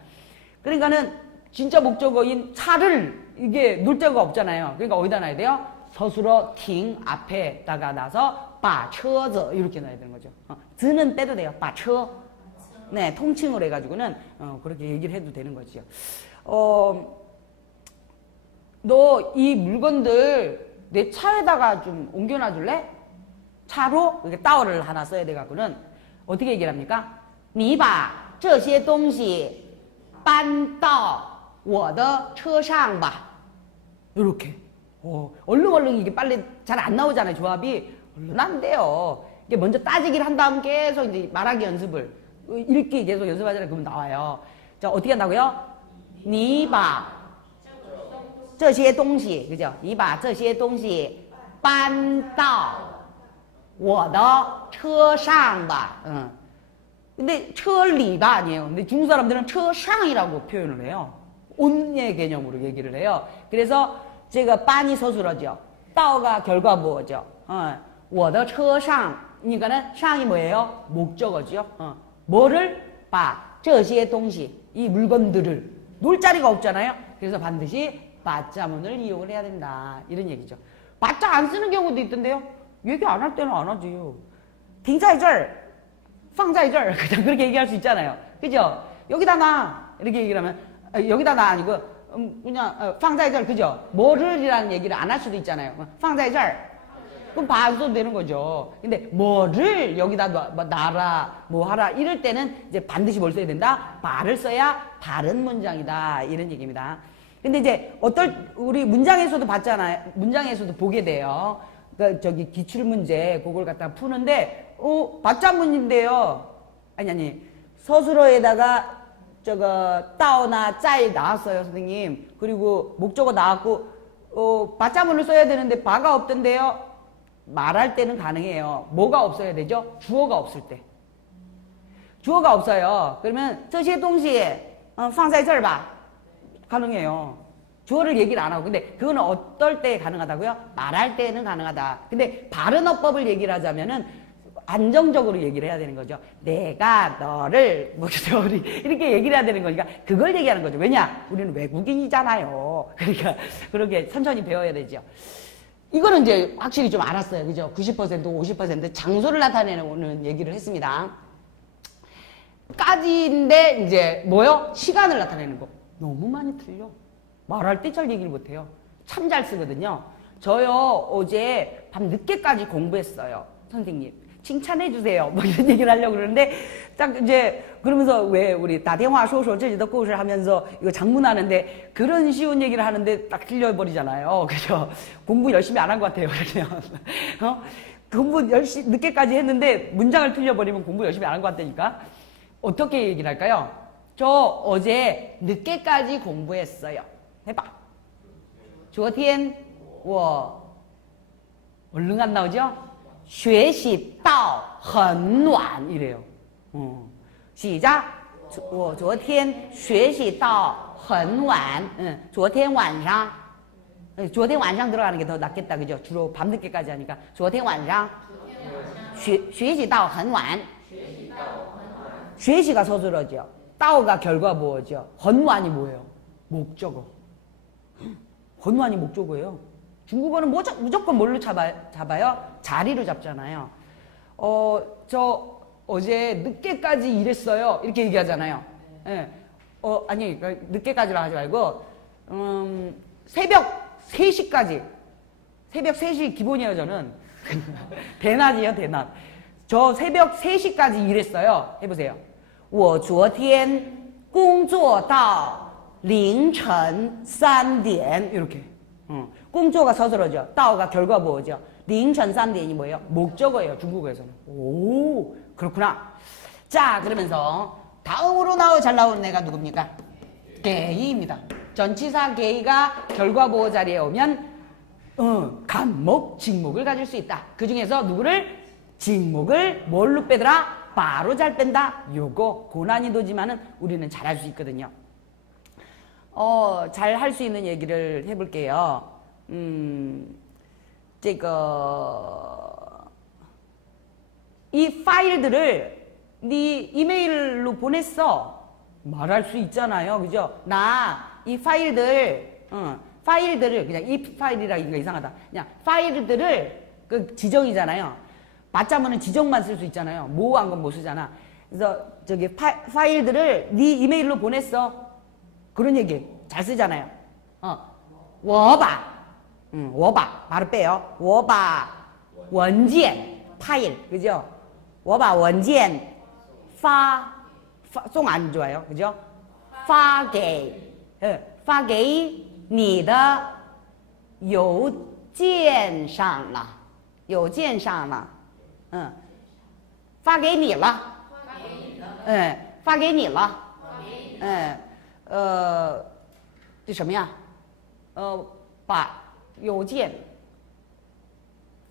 그러니까는 진짜 목적어인 차를 이게 놓을 데가 없잖아요. 그러니까 어디다 놔야 돼요? 서술어 팅 앞에다가 놔서 바车子 이렇게 놔야 되는 거죠. 즈는 빼도 돼요. 바车. 네, 통칭을 해가지고는 그렇게 얘기를 해도 되는 거지요. 너 이 물건들 내 차에다가 좀 옮겨놔 줄래? 차로 이렇게 따오를 하나 써야 돼가지고는 어떻게 얘기를 합니까? 你把这些东西搬到我的车上吧. 이렇게. 얼른 이게 빨리 잘 안 나오잖아요. 조합이 얼른 안 돼요. 이게 먼저 따지기를 한 다음 계속 이제 말하기 연습을. 읽기 계속 연습하잖아요. 그러면 나와요. 자, 어떻게 한다고요? 你把这些东西, 그죠? 你把这些东西搬到我的车上吧. 근데 车里가 아니에요. 근데 중국 사람들은 车上이라고 표현을 해요. 온의 개념으로 얘기를 해요. 그래서 제가 빤이 서술어죠. 到가 결과보어죠. 我的车上, 그러니까는 上이 뭐예요? 목적어죠. 뭐를? 这些东西, 이 물건들을 놓을 자리가 없잖아요. 그래서 반드시 받자문을 이용을 해야 된다. 이런 얘기죠. 받자 안 쓰는 경우도 있던데요. 얘기 안 할 때는 안 하지요. 停在这儿, 放在这儿. 그냥 그렇게 얘기할 수 있잖아요. 그죠? 여기다 놔. 이렇게 얘기를 하면 여기다 놔 아니고 그냥 放在这儿. 그죠? 뭐를이라는 얘기를 안 할 수도 있잖아요. 放在这儿. 그럼 봐도 되는 거죠. 근데 뭐를 여기다 놔라, 뭐 하라 이럴 때는 이제 반드시 뭘 써야 된다? 바를 써야 바른 문장이다. 이런 얘기입니다. 근데 이제 우리 문장에서도 봤잖아요. 문장에서도 보게 돼요. 그러니까 저기 기출문제 그걸 갖다가 푸는데 받자문인데요. 아니 서술어에다가 저거 따오나 짜이 나왔어요, 선생님. 그리고 목적어 나왔고 받자문을 써야 되는데 바가 없던데요. 말할 때는 가능해요. 뭐가 없어야 되죠? 주어가 없을 때. 주어가 없어요. 그러면 这些东西放在这儿吧. 가능해요. 주어를 얘기를 안 하고. 근데 그거는 어떨 때 가능하다고요? 말할 때는 가능하다. 근데 바른 어법을 얘기를 하자면은 안정적으로 얘기를 해야 되는 거죠. 내가 너를 이렇게 얘기를 해야 되는 거니까 그걸 얘기하는 거죠. 왜냐? 우리는 외국인이잖아요. 그러니까 그렇게 천천히 배워야 되죠. 이거는 이제 확실히 좀 알았어요. 그죠? 90%, 50% 장소를 나타내는 얘기를 했습니다. 까지인데 이제 뭐요? 시간을 나타내는 거. 너무 많이 틀려. 말할 때 잘 얘기를 못해요. 참 잘 쓰거든요. 저요 어제 밤 늦게까지 공부했어요. 선생님 칭찬해 주세요. 뭐 이런 얘기를 하려고 그러는데 딱 이제 그러면서 왜 우리 다대화 소소 제주도故事 하면서 이거 장문하는데 그런 쉬운 얘기를 하는데 딱 틀려버리잖아요. 그죠? 공부 열심히 안 한 것 같아요. 그냥 공부 열심히 늦게까지 했는데 문장을 틀려버리면 공부 열심히 안 한 것 같다니까. 어떻게 얘기를 할까요? 저 어제 늦게까지 공부했어요. 해봐. 昨天我 얼른 안 나오죠? 学习到很晚 이래요. 시작. 我昨天学习到很晚. 昨天晚上. 昨天晚上 들어가는 게 더 낫겠다. 그죠? 주로 밤늦게까지 하니까. 昨天晚上学习到很晚. 学习가 서술어죠. 到가 결과보어죠. 很晚이 뭐예요? 목적어. 很晚이 목적어예요. 중국어는 무조건 뭘로 잡아요? 자리로 잡잖아요. 저 어제 늦게까지 일했어요. 이렇게 얘기하잖아요. 예. 아니, 늦게까지라 하지 말고, 새벽 3시까지. 새벽 3시 기본이에요, 저는. 대낮이에요, 대낮. 저 새벽 3시까지 일했어요. 해보세요. 我昨天工作到凌晨3点. 이렇게. 공조가 서술어죠. 따오가 결과보어죠. 凌晨 3点이 뭐예요? 목적어예요. 중국어에서는. 오, 그렇구나. 자, 그러면서 다음으로 잘 나오는 애가 누굽니까? 게이입니다. 전치사 게이가 결과보어 자리에 오면 간목, 직목을 가질 수 있다. 그 중에서 누구를? 직목을 뭘로 빼더라? 바로 잘 뺀다. 요거 고난이도지만은 우리는 잘할 수 있거든요. 잘 할 수 있는 얘기를 해볼게요. 这个 이 파일들을 네 이메일로 보냈어. 말할 수 있잖아요. 그죠? 나 이 파일들을 그냥 이 파일이라기가 이상하다. 그냥 파일들을 그 지정이잖아요. 맞자면은 지정만 쓸 수 있잖아요. 모호한 건 못 쓰잖아. 그래서 저기 파일들을 네 이메일로 보냈어. 그런 얘기 잘 쓰잖아요. 我把 我把 바로 빼요. 我把文件 파일 그죠? 我把文件송 안 좋아요. 그죠? 发给你的邮件上了. 邮件上了. 发给你了. 发给你了. 这什么呀？把邮件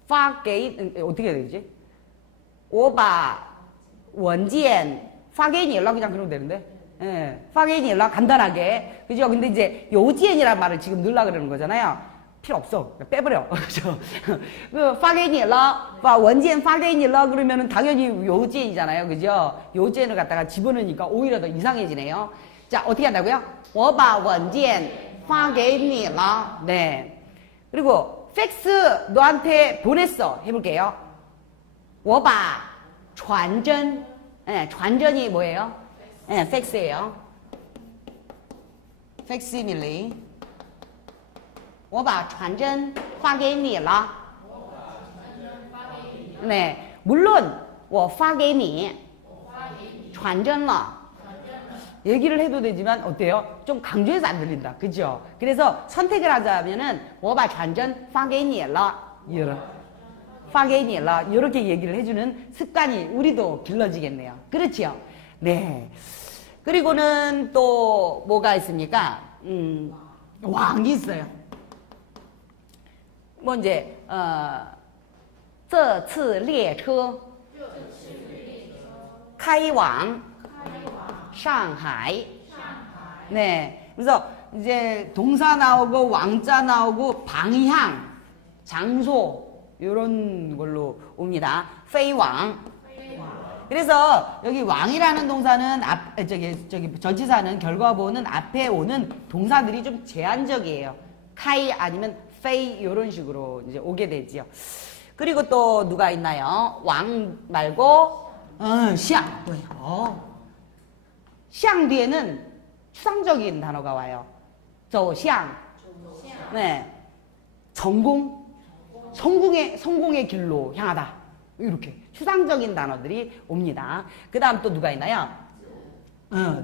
发给어떻게 해야 되지? 我把文件发给你了 그냥 그러면 되는데. 예, 发给你了 간단하게. 그죠? 근데 이제邮件이란 말을 지금 넣으려고 그러는 거잖아요. 필요 없어. 빼버려. 그죠? 그, 发给你了, 원件 发给你了 그러면은 당연히 요제이잖아요. 그죠? 요제를 갖다가 집어넣으니까 오히려 더 이상해지네요. 자, 어떻게 한다고요? 我把文件发给你了. 네. 그리고 팩스 너한테 보냈어. 해볼게요. 我把传真. 네, 传真이 뭐예요? 네, 팩스예요. 팩시밀리. 我把传真发给你了. 네, 물론 我发给你传真了. 얘기를 해도 되지만 어때요? 좀 강조해서 안 들린다. 그죠? 그래서 선택을 하자면은 我把传真发给你了. 이렇게 얘기를 해주는 습관이 우리도 길러지겠네요. 그렇지요? 네. 그리고는 또 뭐가 있습니까? 왕이 있어요. 뭐 이제 这次列车开往上海. 네. 그래서 이제 동사 나오고 왕자 나오고 방향, 장소 이런 걸로 옵니다. 飞往. 그래서 여기 왕이라는 동사는 저기 전치사는 결과보는 앞에 오는 동사들이 좀 제한적이에요. 카이 아니면 페이 이런 식으로 이제 오게 되지요. 그리고 또 누가 있나요? 왕 말고 샹. 샹 뒤에는 추상적인 단어가 와요. 走向. 네. 성공의 길로 향하다. 이렇게 추상적인 단어들이 옵니다. 그 다음 또 누가 있나요?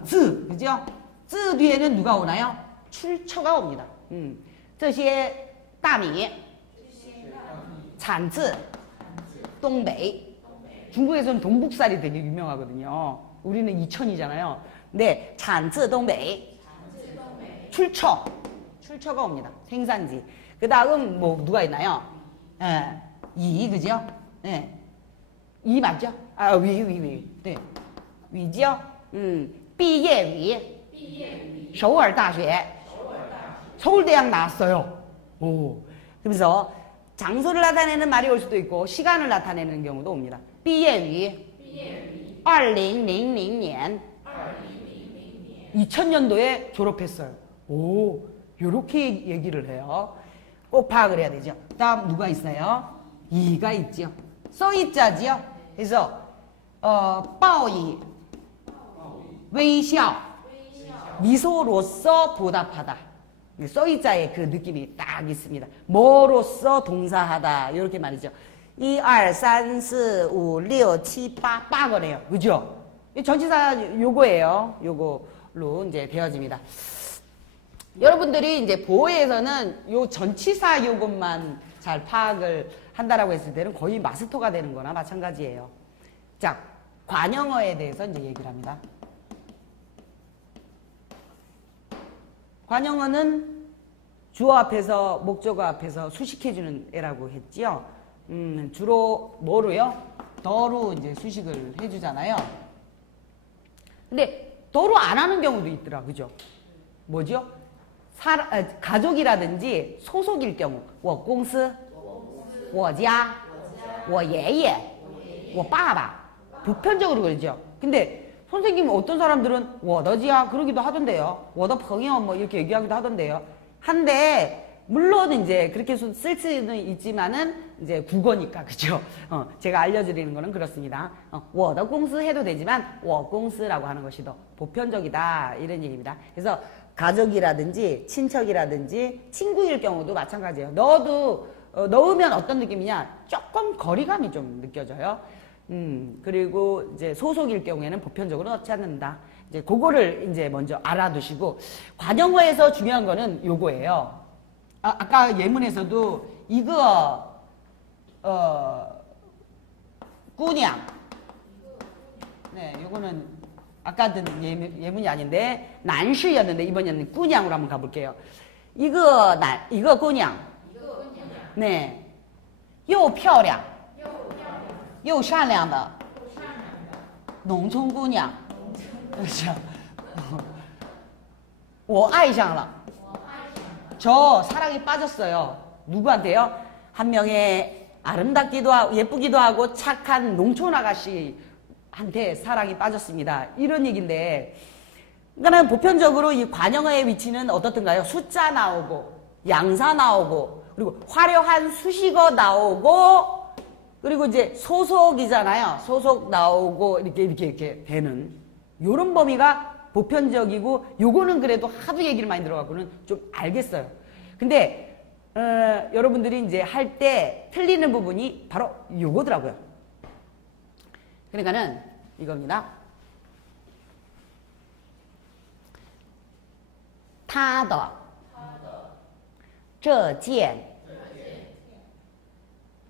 字, 그죠? 字 뒤에는 누가 오나요? 출처가 옵니다. 这些大米 产自 东北. 중국에서는 동북살이 되게 유명하거든요. 우리는 이천이잖아요. 네, 产自 东北. 출처가 옵니다. 생산지. 그 다음 뭐 누가 있나요? 이, 그죠? 네. 이 맞죠? 아, 위. 네. 위죠? 毕业于 首尔大学. 서울대학 나왔어요. 오. 그래서 장소를 나타내는 말이 올 수도 있고 시간을 나타내는 경우도 옵니다. 毕业于 2000年 2000년도에 졸업했어요. 오, 요렇게 얘기를 해요. 꼭 파악을 해야 되죠. 다음 누가 있어요? 이가 있죠. 써있자지요. 그래서 报以 微笑 미소로써 보답하다. 써있자의 그 느낌이 딱 있습니다. 뭐로써 동사하다 이렇게 말이죠. 1, 2, 3, 4, 5, 6, 7, 8, 8거네요. 그죠? 전치사 요거예요. 요거로 이제 되어집니다. 여러분들이 이제 보호에서는 요 전치사 요것만 잘 파악을 한다라고 했을 때는 거의 마스터가 되는 거나 마찬가지예요. 자, 관형어에 대해서 이제 얘기를 합니다. 관형어는 주어 앞에서 목적어 앞에서 수식해주는 애라고 했지요. 주로 뭐로요? 더로 이제 수식을 해주잖아요. 근데 더로 안 하는 경우도 있더라, 그죠? 뭐죠? 가족이라든지 소속일 경우, 我公司, 我家, 我爷爷, 我爸爸. 보편적으로 그러죠. 근데 선생님 어떤 사람들은 我的家 그러기도 하던데요. 我的朋友 뭐 이렇게 얘기하기도 하던데요. 한데 물론 이제 그렇게 쓸 수는 있지만은 이제 국어니까 그죠. 제가 알려드리는 거는 그렇습니다. 我的公司 해도 되지만 我公司라고 하는 것이 더 보편적이다 이런 얘기입니다. 그래서 가족이라든지 친척이라든지 친구일 경우도 마찬가지예요. 넣으면 어떤 느낌이냐? 조금 거리감이 좀 느껴져요. 그리고 이제 소속일 경우에는 보편적으로 넣지 않는다. 이제 그거를 이제 먼저 알아두시고 관형어에서 중요한 거는 요거예요. 아까 예문에서도 이거 꾸냥. 네, 요거는 아까든 예문이 아닌데 난시였는데 이번에는 꾸냥으로 한번 가볼게요. 이거 꾸냥. 네. 又漂亮又善良的农村姑娘. 그렇죠. 我爱上了. 저 사랑에 빠졌어요. 누구한테요? 한 명의 아름답기도 하고 예쁘기도 하고 착한 농촌 아가씨한테 사랑이 빠졌습니다. 이런 얘기인데, 그러니까 보편적으로 이 관형어의 위치는 어떻든가요? 숫자 나오고 양사 나오고 그리고 화려한 수식어 나오고 그리고 이제 소속이잖아요. 소속 나오고 이렇게 되는 요런 범위가 보편적이고, 요거는 그래도 하도 얘기를 많이 들어갖고는 좀 알겠어요. 근데 여러분들이 이제 할 때 틀리는 부분이 바로 요거더라고요. 그러니까는 이겁니다. 他的这件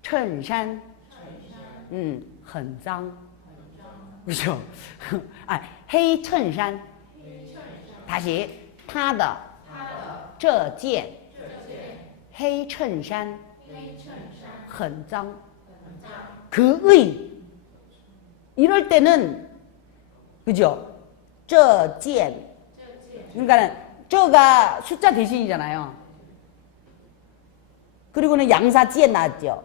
衬衫 很脏. 그죠? 아, 黑衬衫. 다시 他的这件黑衬衫很脏. 그의 이럴 때는 그죠? 这件 그러니까는 这가 숫자 대신이잖아요. 그리고는 양사 件 나왔죠.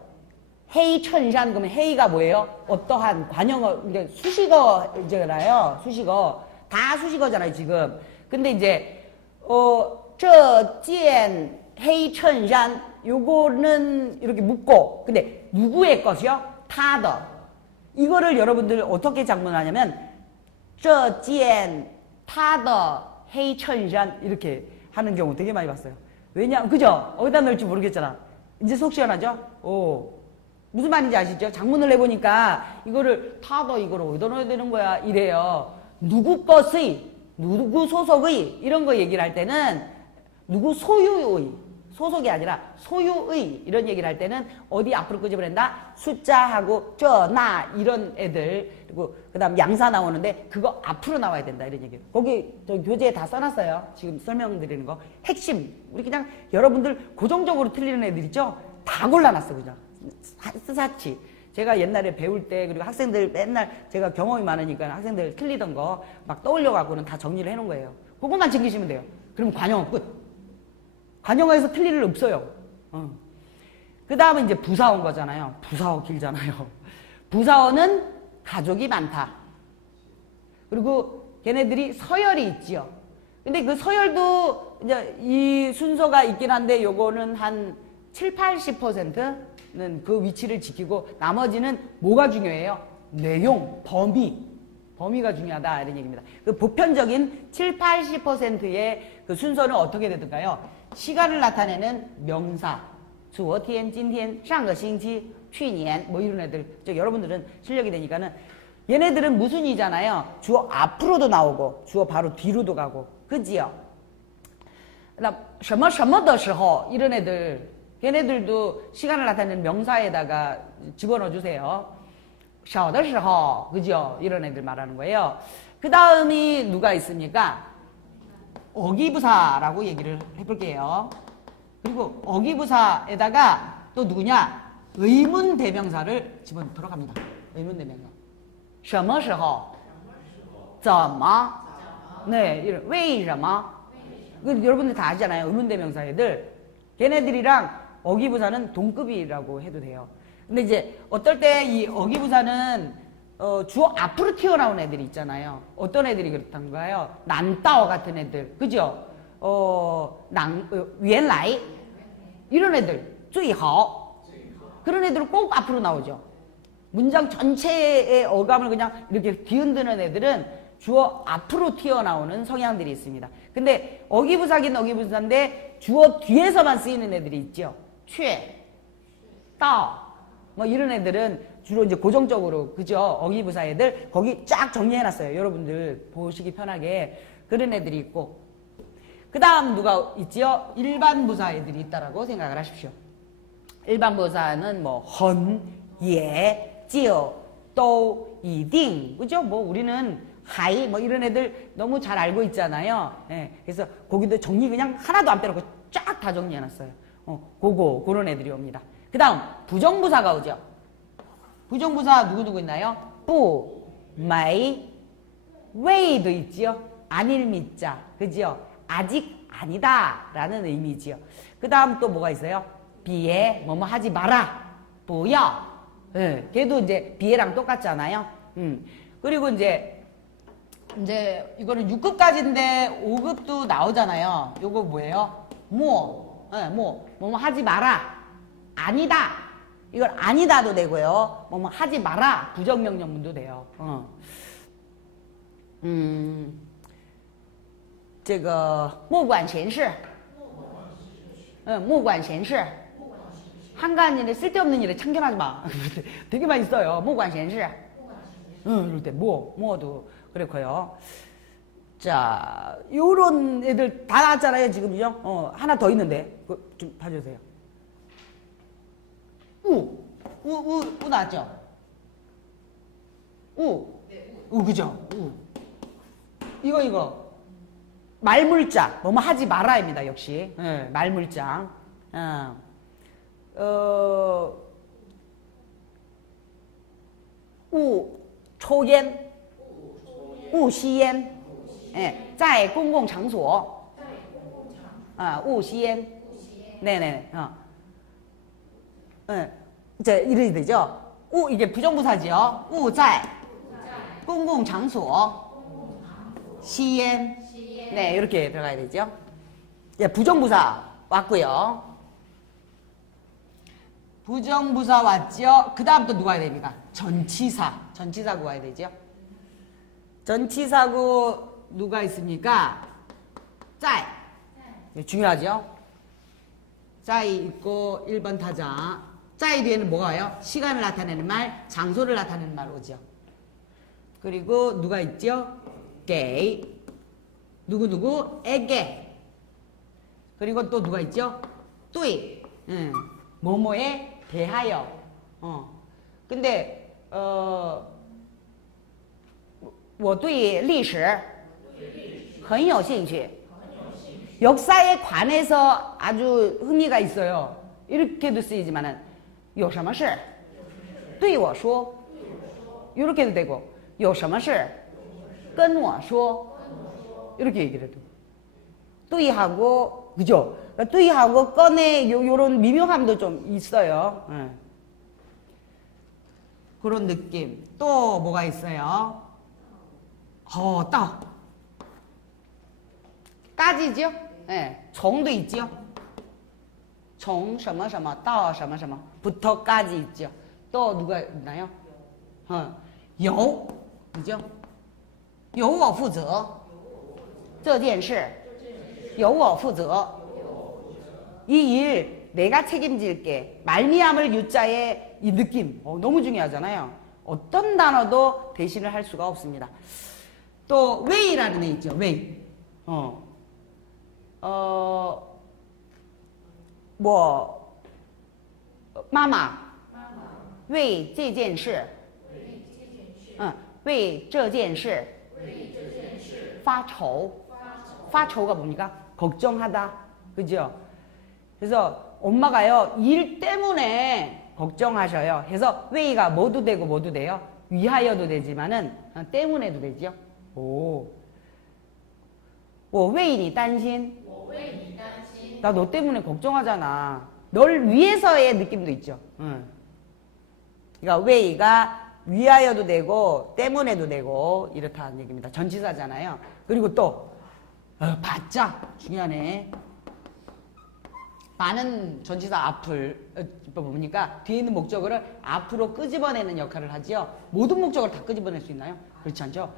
헤이 천산 그러면 헤이가 뭐예요? 어떠한 관형어, 이제 수식어잖아요. 수식어. 다 수식어잖아요, 지금. 근데 이제, 这件 헤이 천산 요거는 이렇게 묶고, 근데 누구의 것이요? 他的. 이거를 여러분들 어떻게 작문하냐면, 这件他的 헤이 천산 이렇게 하는 경우 되게 많이 봤어요. 왜냐, 그죠? 어디다 넣을지 모르겠잖아. 이제 속 시원하죠? 오. 무슨 말인지 아시죠? 작문을 해보니까 이거를 타더 이거를 어디다 넣어야 되는 거야 이래요. 누구 것의, 누구 소속의 이런 거 얘기를 할 때는 누구 소유의, 소속이 아니라 소유의 이런 얘기를 할 때는 어디 앞으로 끄집어낸다? 숫자하고 저, 나 이런 애들 그리고 그 다음 양사 나오는데 그거 앞으로 나와야 된다 이런 얘기예요. 거기 저 교재에 다 써놨어요. 지금 설명드리는 거. 핵심. 우리 그냥 여러분들 고정적으로 틀리는 애들 있죠? 다 골라놨어 그냥. 스사치. 제가 옛날에 배울 때 그리고 학생들 맨날 제가 경험이 많으니까 학생들 틀리던 거 막 떠올려갖고는 다 정리를 해놓은 거예요. 그것만 챙기시면 돼요. 그럼 관형어 끝. 관형어에서 틀릴 일 없어요. 그 다음은 이제 부사어인 거잖아요. 부사어 길잖아요. 부사어는 가족이 많다. 그리고 걔네들이 서열이 있지요. 근데 그 서열도 이제 이 순서가 있긴 한데 요거는 한 7, 80%는 그 위치를 지키고 나머지는 뭐가 중요해요? 내용, 범위가 중요하다 이런 얘기입니다. 그 보편적인 7, 80%의 그 순서는 어떻게 되던가요? 시간을 나타내는 명사, 昨天, 今天, 上个星期, 去年뭐 이런 애들. 여러분들은 실력이 되니까는 얘네들은 무슨 이잖아요. 주어 앞으로도 나오고 주어 바로 뒤로도 가고. 그지요? 그다음 什么什么的时候 이런 애들. 걔네들도 시간을 나타내는 명사에다가 집어넣어 주세요. 小的时候 그죠? 이런 애들 말하는 거예요. 그 다음이 누가 있습니까? 어기부사라고 얘기를 해볼게요. 그리고 어기부사에다가 또 누구냐? 의문 대명사를 집어넣도록 합니다. 의문 대명사. 什么时候怎么 네, 이런 为什么 여러분들 다 아시잖아요. 의문 대명사 애들. 걔네들이랑 어기부사는 동급이라고 해도 돼요. 근데 이제 어떨 때 이 어기부사는 주어 앞으로 튀어나온 애들이 있잖아요. 어떤 애들이 그렇던가요? 난따오 같은 애들. 그죠? 原来 이런 애들. 最好 그런 애들은 꼭 앞으로 나오죠. 문장 전체의 어감을 그냥 이렇게 뒤흔드는 애들은 주어 앞으로 튀어나오는 성향들이 있습니다. 근데 어기부사긴 어기부사인데 주어 뒤에서만 쓰이는 애들이 있죠. 确, 到, 뭐 이런 애들은 주로 이제 고정적으로 그죠? 어기부사 애들 거기 쫙 정리해놨어요. 여러분들 보시기 편하게 그런 애들이 있고 그 다음 누가 있지요? 일반 부사 애들이 있다라고 생각을 하십시오. 일반 부사는 뭐 헌, 예, 就, 또, 一定 그죠? 뭐 우리는 하이 뭐 이런 애들 너무 잘 알고 있잖아요. 예, 그래서 거기도 정리 그냥 하나도 안 빼놓고 쫙 다 정리해놨어요. 그런 애들이 옵니다. 그 다음 부정부사가 오죠. 부정부사 누구 있나요? 不, 没, 未도 있지요. 아닐 미자, 그지요? 아직 아니다 라는 의미지요. 그 다음 또 뭐가 있어요? 비에 뭐뭐 하지 마라. 不要. 예, 걔도 이제 비에랑 똑같잖아요. 그리고 이제 이거는 6급까지인데 5급도 나오잖아요. 요거 뭐예요? 뭐뭐 하지 마라. 아니다. 이걸 아니다도 되고요. 뭐뭐 하지 마라. 부정명령문도 돼요. 这个莫管闲事. 莫管闲事. 한가한 일에 쓸데없는 일에 참견하지 마. 되게 많이 써요. 莫管闲事. 이럴 때 뭐도 그렇고요. 자, 요런 애들 다 나왔잖아요, 지금요. 하나 더 있는데. 그거 좀 봐주세요. 우 나왔죠? 그죠? 이거. 말물자. 뭐뭐 하지 마라입니다, 역시. 네, 말물자. 우抽烟, 勿吸烟. 예, 在公共场所. 우吸烟. 네네. 이제 이래야 되죠? 이게 부정부사지요. 勿在公共场所吸烟. 네, 이렇게 들어가야 되죠. 예, 부정부사 왔고요. 부정부사 왔죠. 그 다음부터 누가 해야 됩니까? 전치사구 와야 되죠. 전치사구 누가 있습니까? 在. 네, 중요하죠. 在 있고 1번 타자. 在 뒤에는 뭐가 와요? 시간을 나타내는 말, 장소를 나타내는 말 오죠. 그리고 누가 있죠? 给. 누구에게. 그리고 또 누가 있죠? 对. 뭐뭐에 대하여. 근데 我对历史很有兴趣. 역사에 관해서 아주 흥미가 있어요. 이렇게도 쓰이지만은 有什么事对我说. 이렇게도 되고 有什么事跟我说. 이렇게 얘기를 해도. 对하고 그죠? 뚜이하고 꺼내 요런 미묘함도 좀 있어요. 그런 느낌. 또 뭐가 있어요? 까지죠? 네, 정도 있죠? 정, 什么什么, 到什么什么, 부터까지 있죠. 또 누가 있나요? 有, 그죠? 由我负责这件事由我负责. 이 일 내가 책임질게. 말미암을 유자의 이 느낌 너무 중요하잖아요. 어떤 단어도 대신을 할 수가 없습니다. 또 왜이라는 애 있죠. 왜. 뭐 마마 为这件事为这件事发愁. 파초가 뭡니까? 걱정하다. 그죠? 그래서 엄마가요, 일 때문에 걱정하셔요. 해서 왜이가 뭐도 되고 뭐도 돼요? 위하여도 되지만은 때문에도 되죠. 오. 我为你担心. 나 너 때문에 걱정하잖아. 널 위해서의 느낌도 있죠. 그러니까 왜이가 위하여도 되고 때문에도 되고 이렇다는 얘기입니다. 전치사잖아요. 그리고 또 바짝 중요하네. 많은 전치사 앞을 뭡니까? 뒤에 있는 목적어를 앞으로 끄집어내는 역할을 하지요. 모든 목적어를 다 끄집어낼 수 있나요? 그렇지 않죠?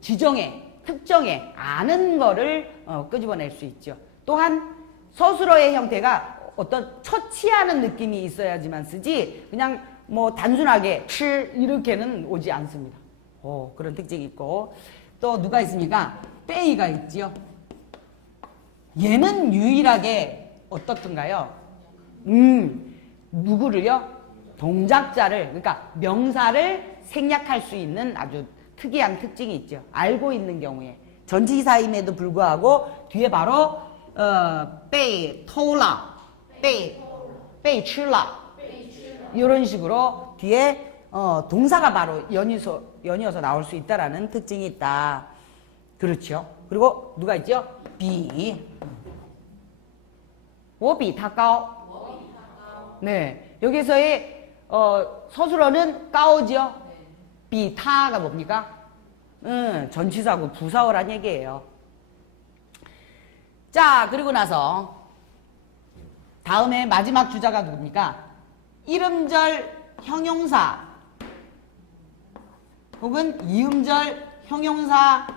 지정해, 특정해, 아는 거를 끄집어낼 수 있죠. 또한 서술어의 형태가 어떤 처치하는 느낌이 있어야지만 쓰지 그냥 뭐 단순하게 이렇게는 오지 않습니다. 그런 특징이 있고. 또 누가 있습니까? 빼이가 있지요. 얘는 유일하게 어떻던가요? 누구를요? 동작자를, 그러니까 명사를 생략할 수 있는 아주 특이한 특징이 있죠. 알고 있는 경우에. 전치사임에도 불구하고 뒤에 바로 빼이 토라, 빼이 칠라 이런 식으로 뒤에 동사가 바로 연이어서 나올 수 있다라는 특징이 있다. 그렇죠. 그리고 누가 있죠? 비. 我比他高. 네, 여기서의 서술어는 까오죠. 비타가 뭡니까? 전치사고 부사어란 얘기예요. 자, 그리고 나서 다음에 마지막 주자가 누굽니까? 이름절 형용사 혹은 이음절 형용사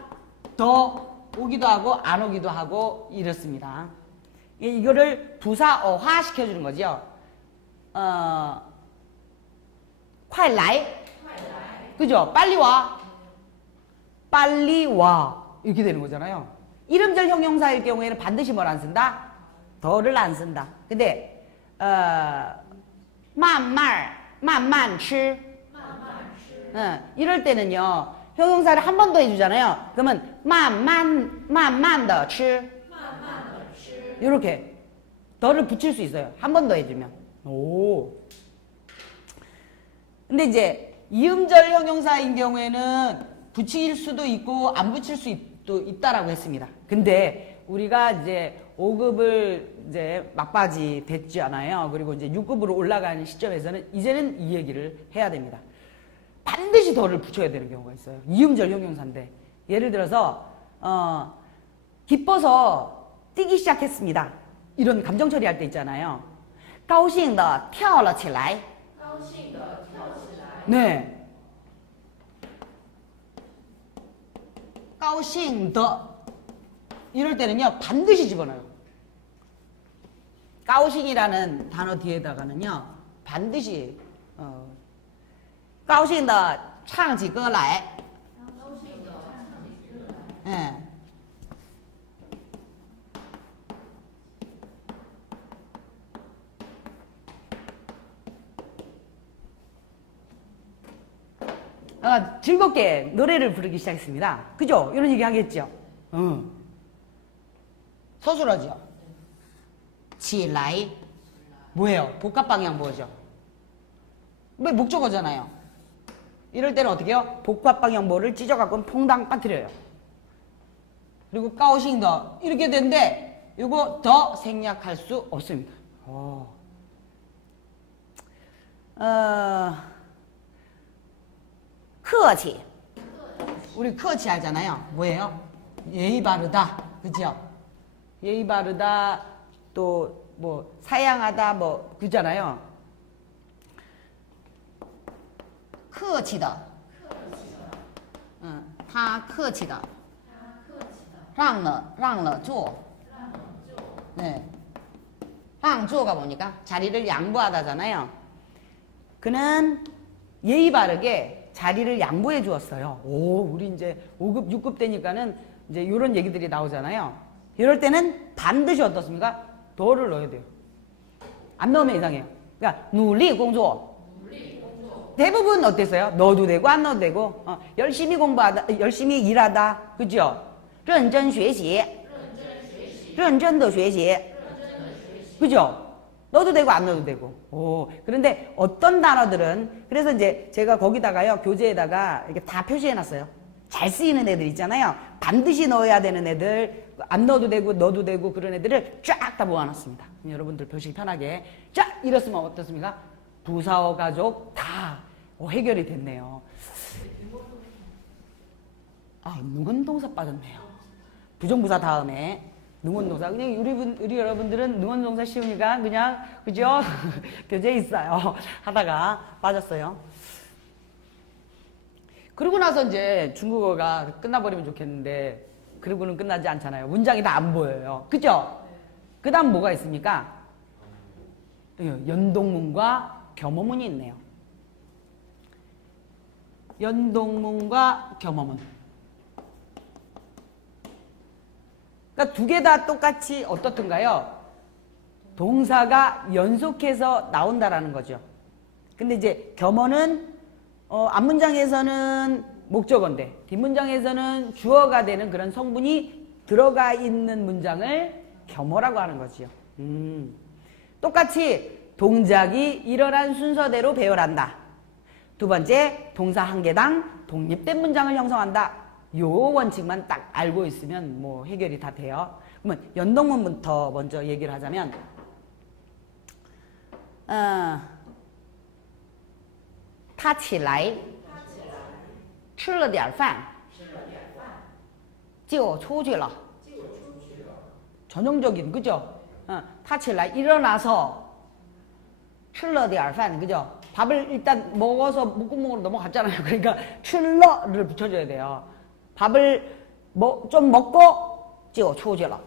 더 오기도 하고 안 오기도 하고 이렇습니다. 이거를 부사어화 시켜주는 거죠. 快来 그죠? 빨리 와. 빨리 와. 이렇게 되는 거잖아요. 이름절 형용사일 경우에는 반드시 뭘 안 쓴다? 더를 안 쓴다. 근데 慢慢吃 이럴 때는요. 형용사를 한 번 더 해주잖아요. 그러면 慢慢地吃 이렇게 더를 붙일 수 있어요. 한 번 더 해주면. 오. 근데 이제 이음절 형용사인 경우에는 붙일 수도 있고 안 붙일 수도 있다라고 했습니다. 근데 우리가 이제 5급을 이제 막바지 됐잖아요. 그리고 이제 6급으로 올라가는 시점에서는 이제는 이 얘기를 해야 됩니다. 반드시 더를 붙여야 되는 경우가 있어요. 이음절 형용사인데 예를 들어서 기뻐서 뛰기 시작했습니다. 이런 감정 처리할 때 있잖아요. 高兴地跳了起来. 네. 高兴的 이럴 때는요. 반드시 집어넣어요. 高兴이라는 단어 뒤에다가는요. 반드시 高兴地唱起歌来. 네. 즐겁게 노래를 부르기 시작했습니다. 그죠? 이런 얘기 하겠죠? 서술어죠? 起来 뭐예요? 복합방향 뭐죠? 왜 목적어잖아요. 이럴 때는 어떻게 해요? 복합방향 뭐를 찢어갖고 퐁당 빠뜨려요. 그리고 高兴的 이렇게 되는데 이거 더 생략할 수 없습니다. 客气 우리 客气 하잖아요. 뭐예요? 예의 바르다. 그죠? 예의 바르다 또 뭐 사양하다 뭐 그잖아요. 客气的他客气的让了座 네. 让座가 뭡니까? 자리를 양보하다잖아요. 그는 예의 바르게 자리를 양보해 주었어요. 오, 우리 이제 5급, 6급 되니까는 이제 이런 얘기들이 나오잖아요. 이럴 때는 반드시 어떻습니까? 더를 넣어야 돼요. 안 넣으면 이상해요. 그러니까 努力工作 대부분 어땠어요? 넣어도 되고 안 넣어도 되고 열심히 공부하다, 열심히 일하다, 그죠? 认真学习认真的学习 그죠? 넣어도 되고 안 넣어도 되고. 오, 그런데 어떤 단어들은 그래서 이제 제가 거기다가요 교재에다가 이렇게 다 표시해놨어요. 잘 쓰이는 애들 있잖아요. 반드시 넣어야 되는 애들, 안 넣어도 되고 넣어도 되고 그런 애들을 쫙 다 모아놨습니다. 여러분들 표시 편하게. 자, 이렇으면 어떻습니까? 부사어 가족 다 해결이 됐네요. 아, 능언동사 빠졌네요. 부정부사 다음에 능언동사. 그냥 우리 여러분들은 능언동사 쉬우니까 그냥 그죠? 교재에 있어요. 하다가 빠졌어요. 그러고 나서 이제 중국어가 끝나버리면 좋겠는데 그러고는 끝나지 않잖아요. 문장이 다 안 보여요. 그죠? 그 다음 뭐가 있습니까? 연동문과 겸어문이 있네요. 연동문과 겸어문. 그러니까 두 개 다 똑같이 어떻든가요? 동사가 연속해서 나온다라는 거죠. 근데 이제 겸어는 앞문장에서는 목적어인데 뒷문장에서는 주어가 되는 그런 성분이 들어가 있는 문장을 겸어라고 하는 거지요. 똑같이 동작이 일어난 순서대로 배열한다. 두 번째, 동사 한 개당 독립된 문장을 형성한다. 요 원칙만 딱 알고 있으면 뭐 해결이 다 돼요. 그러면 연동문부터 먼저 얘기를 하자면 他起来吃了点饭就出去了. 전형적인 그죠? 他起来 일어나서 吃了点饭 그죠? 밥을 일단 먹어서 목구멍으로 넘어갔잖아요. 그러니까 吃了를 붙여줘야 돼요. 밥을 좀 먹고 就出去了.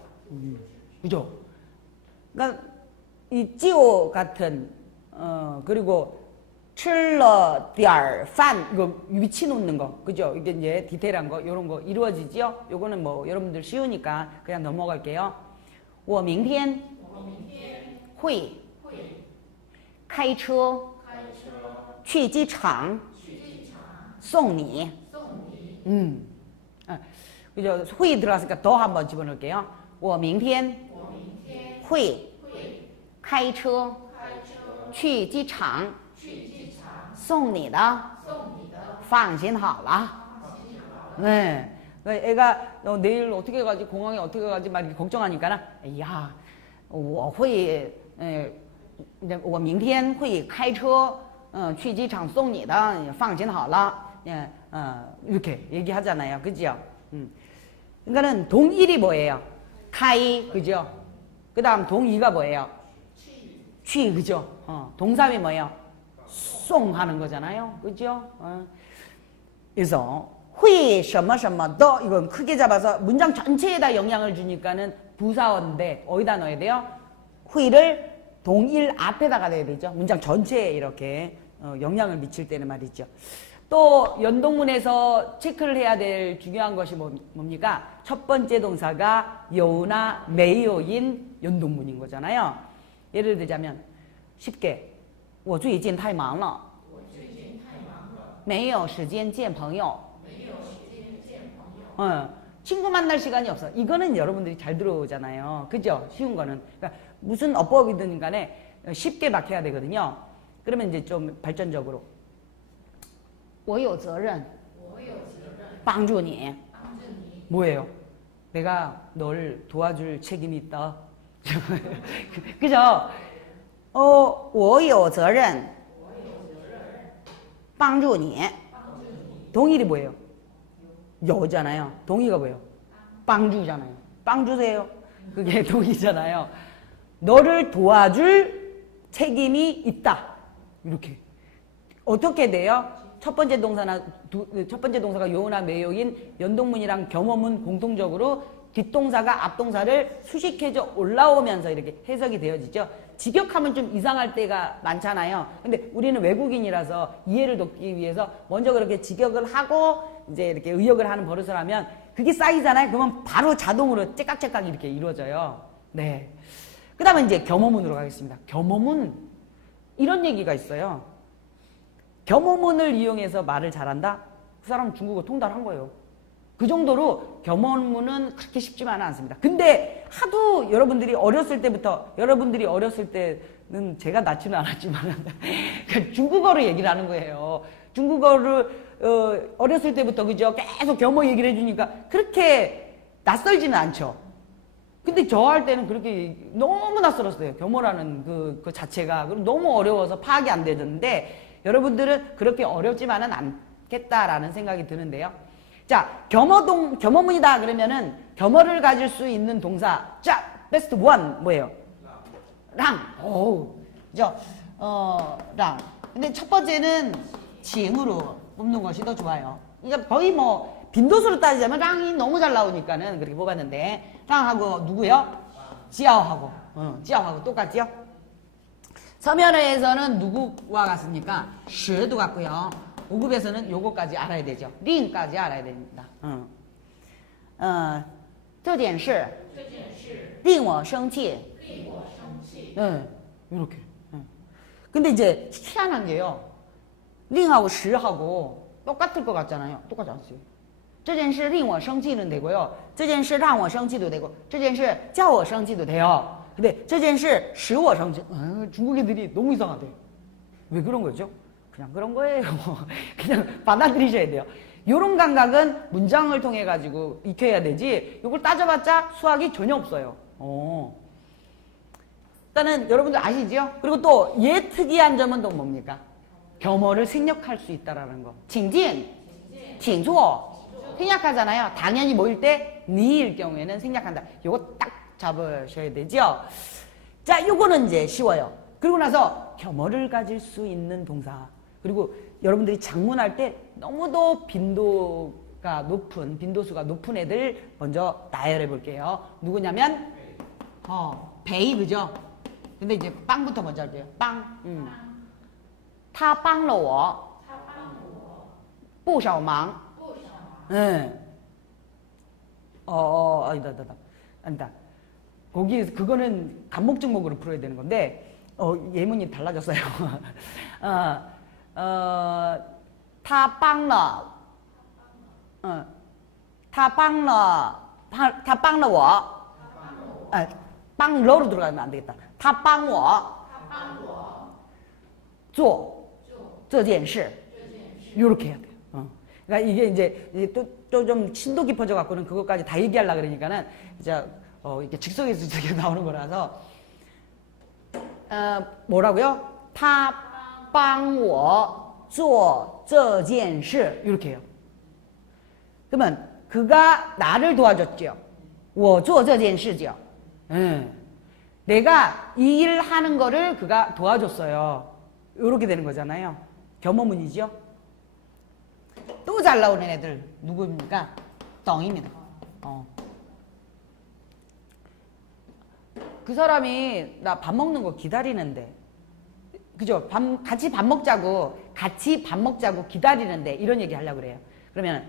그죠? 그러니까 이 就 같은 그리고 吃了点饭 이거 위치 놓는 거 그죠? 이게 이제 디테일한 거 이런 거 이루어지죠? 요거는 뭐 여러분들 쉬우니까 그냥 넘어갈게요. 我明天会开车去机场送你. 그죠? 会 들어갔으니까 더 한번 집어넣을게요. 我明天会开车去机场送你的放心好了. 네. 애가 내일 어떻게 가지 공항에 어떻게 가지 막 이렇게 걱정하니까 야, 我会我明天会开车去机场送你的放心好了. 이렇게 얘기하잖아요. 그죠? 그러니까는 동일이 뭐예요? 카이 그죠? 그다음 동이가 뭐예요? 취 그죠? 동사이 뭐예요? 송 하는 거잖아요. 그죠? 그래서 会什么什么的 이건 크게 잡아서 문장 전체에다 영향을 주니까는 부사어인데 어디다 넣어야 돼요? 会를 동일 앞에다가 넣어야 되죠. 문장 전체에 이렇게 영향을 미칠 때는 말이죠. 또 연동문에서 체크를 해야 될 중요한 것이 뭡니까? 첫 번째 동사가 여우나 메요인 연동문인 거잖아요. 예를 들자면 쉽게 我最近太忙了没有时间见朋友. 친구 만날 시간이 없어. 이거는 여러분들이 잘 들어오잖아요. 그죠? 쉬운 거는. 그러니까 무슨 어법이든 간에 쉽게 막 해야 되거든요. 그러면 이제 좀 발전적으로 我有责任帮助你. 뭐예요? 내가 널 도와줄 책임이 있다. 그죠? 我有责任帮助你. 동일이 뭐예요? 여잖아요. 동의가 뭐예요? 빵주잖아요. 빵 주세요. 그게 동의잖아요. 너를 도와줄 책임이 있다. 이렇게. 어떻게 돼요? 첫 번째 동사가 요나 매요인 연동문이랑 겸어문 공통적으로 뒷동사가 앞동사를 수식해져 올라오면서 이렇게 해석이 되어지죠. 직역하면 좀 이상할 때가 많잖아요. 근데 우리는 외국인이라서 이해를 돕기 위해서 먼저 그렇게 직역을 하고 이제 이렇게 의역을 하는 버릇을 하면 그게 쌓이잖아요. 그러면 바로 자동으로 째깍째깍 이렇게 이루어져요. 네. 그 다음에 이제 겸어문으로 가겠습니다. 겸어문. 이런 얘기가 있어요. 겸어문을 이용해서 말을 잘한다? 그 사람은 중국어 통달한 거예요. 그 정도로 겸어문은 그렇게 쉽지만은 않습니다. 근데 하도 여러분들이 어렸을 때는 제가 낳지는 않았지만 중국어로 얘기를 하는 거예요. 중국어를 어렸을 때부터 그죠? 계속 겸어 얘기를 해주니까 그렇게 낯설지는 않죠. 근데 저 할 때는 그렇게 너무 낯설었어요. 겸어라는 그 자체가. 너무 어려워서 파악이 안 되는데 여러분들은 그렇게 어렵지만은 않겠다라는 생각이 드는데요. 자, 겸어문이다 그러면은 겸어를 가질 수 있는 동사. 자, 베스트 원 뭐예요? 랑. 오, 그죠? 랑. 근데 첫 번째는 징으로 뽑는 것이 더 좋아요. 그러니까 거의 뭐 빈도수로 따지자면 랑이 너무 잘 나오니까는 그렇게 뽑았는데 랑하고 누구요? 지아오하고. 지아오하고 똑같죠? 서면어에서는 누구와 같습니까? 시도 같고요. 5급에서는 요거까지 알아야 되죠. 링까지 알아야 됩니다. 这件事令我生气. 이렇게. 근데 이제 희한한 게요. 링하고 시하고 똑같을 것 같잖아요. 똑같지 않습니다. 这件事令我生气는 되고요. 这件事让我生气도 되고 这件事叫我生气도 돼요. 근데 这件事使我生气. 중국 애들이 너무 이상하대. 왜 그런 거죠? 그냥 그런 거예요. 그냥 받아들이셔야 돼요. 이런 감각은 문장을 통해 가지고 익혀야 되지. 이걸 따져봤자 수학이 전혀 없어요. 일단은 여러분들 아시죠? 그리고 또 얘 특이한 점은 또 뭡니까? 겸허를 생략할 수 있다라는 거. 칭진, 칭조. 생략하잖아요. 당연히 뭐일 때? 니일 경우에는 생략한다. 요거 딱 잡으셔야 되죠? 자, 요거는 이제 쉬워요. 그리고 나서 겸허를 가질 수 있는 동사. 그리고 여러분들이 작문할 때 너무도 빈도수가 높은 애들 먼저 나열해 볼게요. 누구냐면, 베이, 그죠? 근데 이제 빵부터 먼저 할게요. 빵. 他帮了我不少忙. 아니다. 거기 그거는 감목증목으로 풀어야 되는 건데 예문이 달라졌어요. 他帮了我. 빵러로 들어가면 안 되겠다. 他帮我做这件事. 요렇게 해야 돼요. 그러니까 이게 이제 또 좀 심도 깊어져 갖고는 그것까지 다 얘기하려고 그러니까는 이제 이렇게 즉석에서 저기 나오는 거라서 뭐라고요? 他帮我做这件事. 이렇게 해요. 그러면 그가 나를 도와줬죠. 我做这件事죠. 내가 이 일을 하는 거를 그가 도와줬어요. 이렇게 되는 거잖아요. 겸허문이죠. 또 잘 나오는 애들 누구입니까? 덩입니다. 그 사람이 나 밥 먹는 거 기다리는데, 그죠? 같이 밥 먹자고 기다리는데 이런 얘기 하려고 그래요. 그러면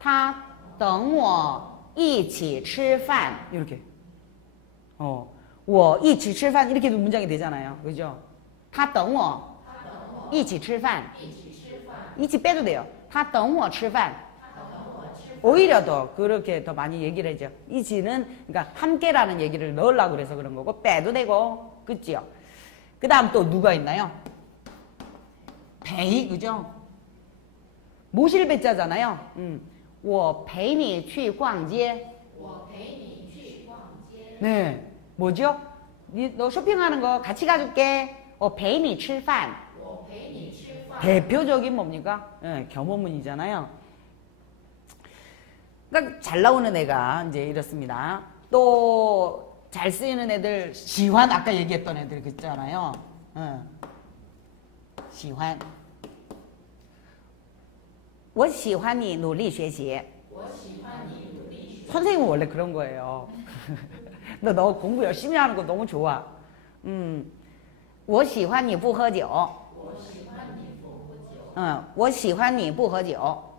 他等我一起吃饭. 이렇게. 我一起吃饭 이렇게도 문장이 되잖아요. 그죠? 他等我一起吃饭. 一起빼도 돼요. 他等我吃饭. 오히려 더 그렇게 더 많이 얘기를 해죠. 이지는 그러니까 함께라는 얘기를 넣으려고 그래서 그런 거고 빼도 되고, 그치요? 그 다음 또 누가 있나요? 베이, 그죠? 모실 배자잖아요. 我陪你去逛街. 네, 뭐죠? 너 쇼핑하는 거 같이 가줄게. 我陪你吃饭. 대표적인 뭡니까? 네, 겸허문이잖아요. 그러니까 잘 나오는 애가 이제 이렇습니다. 또 잘 쓰이는 애들, 시환, 아까 얘기했던 애들 있잖아요. 시환. 我喜欢你努力学习. 선생님은 원래 그런 거예요. 너 공부 열심히 하는 거 너무 좋아. 我喜欢你不喝酒. 我喜欢你不喝酒.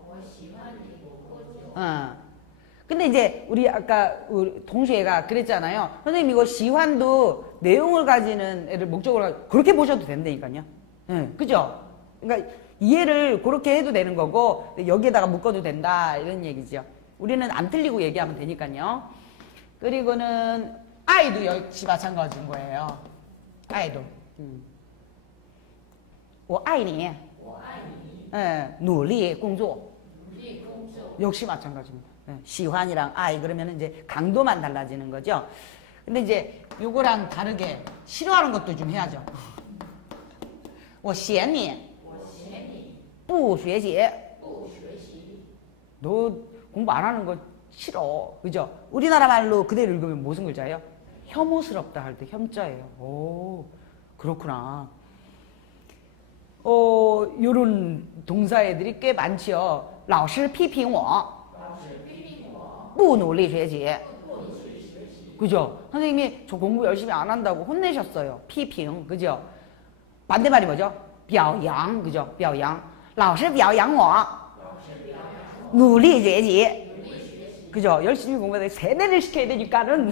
근데 이제 우리 아까 우리 동시애가 그랬잖아요. 선생님 이거 시환도 내용을 가지는 애를 목적으로 그렇게 보셔도 된다니까요. 그죠? 그러니까 이해를 그렇게 해도 되는 거고 여기에다가 묶어도 된다 이런 얘기죠. 우리는 안 틀리고 얘기하면 되니까요. 그리고는 아이도 역시 마찬가지인 거예요. 아이도. 我爱你. 努力工作. 역시 마찬가지입니다. 시환이랑 아이 그러면 이제 강도만 달라지는 거죠. 근데 이제 요거랑 다르게 싫어하는 것도 좀 해야죠. 我嫌你不学习. 너 공부 안 하는 거 싫어. 그죠? 우리나라 말로 그대로 읽으면 무슨 글자예요? 혐오스럽다 할 때 혐자예요. 오, 그렇구나. 요런 동사애들이 꽤 많지요. 老师批评我不努力学习. 그죠? 선생님이 저 공부 열심히 안 한다고 혼내셨어요. 피핑, 그죠? 반대말이 뭐죠? 表扬, 그죠? 表扬. 老师表扬我努力学习. 그죠? 열심히 공부해서 세뇌를 시켜야 되니까는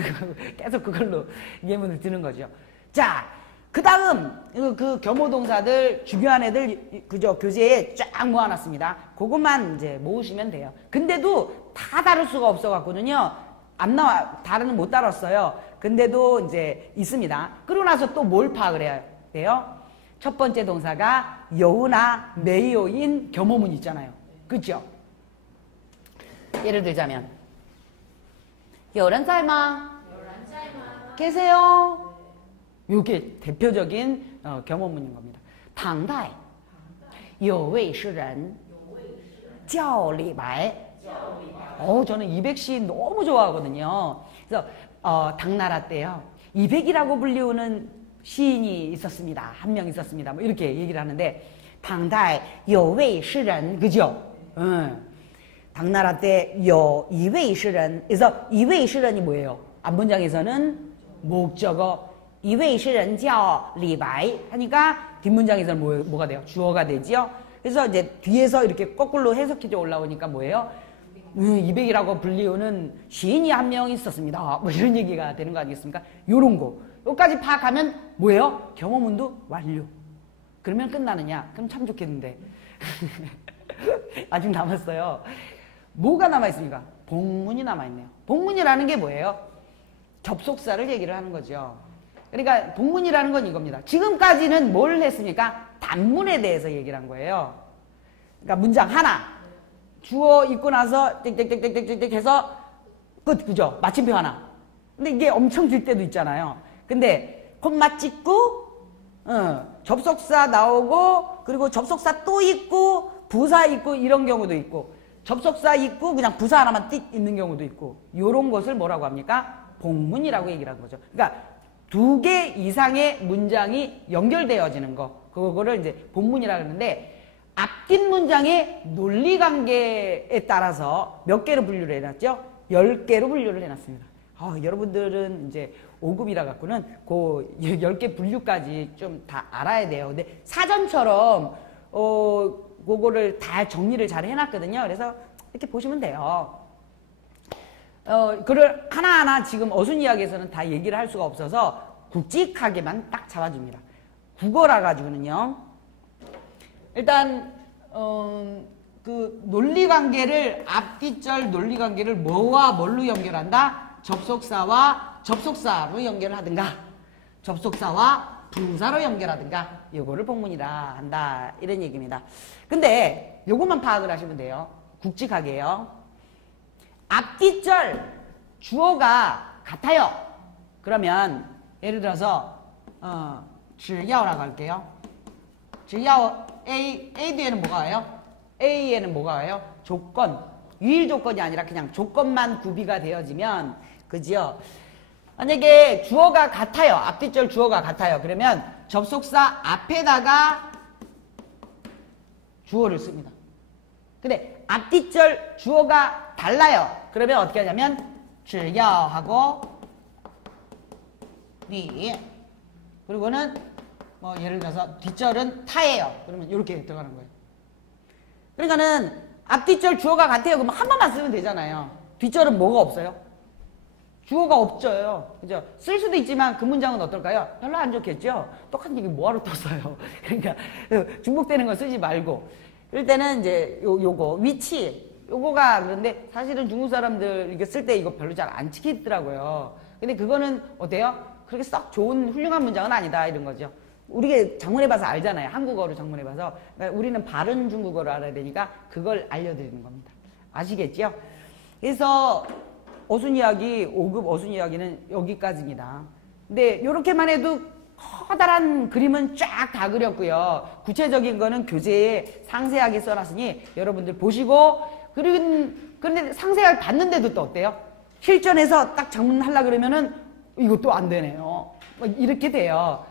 계속 그걸로 예문을 드는 거죠. 자, 그 다음 그 겸호동사들 중요한 애들 그죠? 교재에 쫙 모아놨습니다. 그것만 이제 모으시면 돼요. 근데도 다 다룰 수가 없어갖고는요. 안 나와, 다른 못 다뤘어요. 근데도 이제 있습니다. 그러고 나서 또 뭘 파악을 해야 돼요? 첫 번째 동사가 여우나 메이어인 겸호문 있잖아요. 그죠? 예를 들자면 有人在吗? 계세요? 이게 대표적인 겸언문인 겁니다. 당대 有位诗人叫李白. 저는 이백 시인 너무 좋아하거든요. 그래서 당나라 때요. 이백이라고 불리우는 시인이 있었습니다. 한 명 있었습니다. 뭐 이렇게 얘기를 하는데 당대 有位诗人 그죠? 당나라 때有一位诗人. 그래서 一位诗人이 뭐예요? 앞문장에서는 목적어 一位诗人叫李白 하니까 뒷문장에서는 뭐가 돼요? 주어가 되지요. 그래서 이제 뒤에서 이렇게 거꾸로 해석해져 올라오니까 뭐예요? 200이라고 불리우는 시인이 한 명 있었습니다. 뭐 이런 얘기가 되는 거 아니겠습니까? 요런 거. 여기까지 파악하면 뭐예요? 겸허문도 완료. 그러면 끝나느냐? 그럼 참 좋겠는데. 아직 남았어요. 뭐가 남아있습니까? 복문이 남아있네요. 복문이라는 게 뭐예요? 접속사를 얘기를 하는 거죠. 그러니까 복문이라는 건 이겁니다. 지금까지는 뭘 했습니까? 단문에 대해서 얘기를 한 거예요. 그러니까 문장 하나. 주어 있고 나서 땡땡땡땡땡땡 해서 끝. 그죠? 마침표 하나. 근데 이게 엄청 길 때도 있잖아요. 근데 콤마 찍고 접속사 나오고 그리고 접속사 또 있고 부사 있고 이런 경우도 있고 접속사 있고 그냥 부사 하나만 띡 있는 경우도 있고 요런 것을 뭐라고 합니까? 복문이라고 얘기를 한 거죠. 그러니까 2개 이상의 문장이 연결되어지는 거. 그거를 이제 복문이라고 하는데 앞뒷 문장의 논리관계에 따라서 몇 개로 분류를 해놨죠? 10개로 분류를 해놨습니다. 여러분들은 이제 5급이라 갖고는 그 10개 분류까지 좀 다 알아야 돼요. 근데 사전처럼 그거를 다 정리를 잘 해놨거든요. 그래서 이렇게 보시면 돼요. 그걸 하나하나 지금 어순이야기에서는 다 얘기를 할 수가 없어서 굵직하게만 딱 잡아줍니다. 국어라 가지고는요. 일단 그 논리관계를 앞뒤절 논리관계를 뭐와 뭘로 연결한다? 접속사와 접속사로 연결을 하든가 접속사와 부사로 연결하든가 요거를 복문이라 한다 이런 얘기입니다. 근데 요것만 파악을 하시면 돼요. 굵직하게요. 앞뒤절 주어가 같아요. 그러면 예를 들어서 只要라고 할게요. 只要A 뒤에는 뭐가 와요? A에는 뭐가 와요? 조건. 유일 조건이 아니라 그냥 조건만 구비가 되어지면 그죠? 만약에 주어가 같아요. 앞뒤절 주어가 같아요. 그러면 접속사 앞에다가 주어를 씁니다. 근데 앞뒤절 주어가 달라요. 그러면 어떻게 하냐면 只要 하고 你 그리고는 뭐 예를 들어서 뒷절은 타예요. 그러면 이렇게 들어가는 거예요. 그러니까는 앞뒤절 주어가 같아요. 그러면 한 번만 쓰면 되잖아요. 뒷절은 뭐가 없어요? 주어가 없죠. 그죠? 쓸 수도 있지만 그 문장은 어떨까요? 별로 안 좋겠죠? 똑같은 얘기 뭐하러 또 써요? 그러니까 중복되는 거 쓰지 말고. 이럴 때는 이제 요거 위치 요거가 그런데 사실은 중국 사람들 이거 쓸 때 이거 별로 잘 안 지키더라고요. 근데 그거는 어때요? 그렇게 썩 좋은 훌륭한 문장은 아니다 이런 거죠. 우리가 작문해봐서 알잖아요. 한국어로 작문해봐서. 그러니까 우리는 바른 중국어를 알아야 되니까 그걸 알려드리는 겁니다. 아시겠죠? 그래서 어순이야기 5급 어순이야기는 여기까지입니다. 근데 이렇게만 해도 커다란 그림은 쫙 다 그렸고요. 구체적인 거는 교재에 상세하게 써놨으니 여러분들 보시고 그런데 상세하게 봤는데도 또 어때요? 실전에서 딱 작문하려고 그러면은 이것도 안 되네요. 뭐 이렇게 돼요.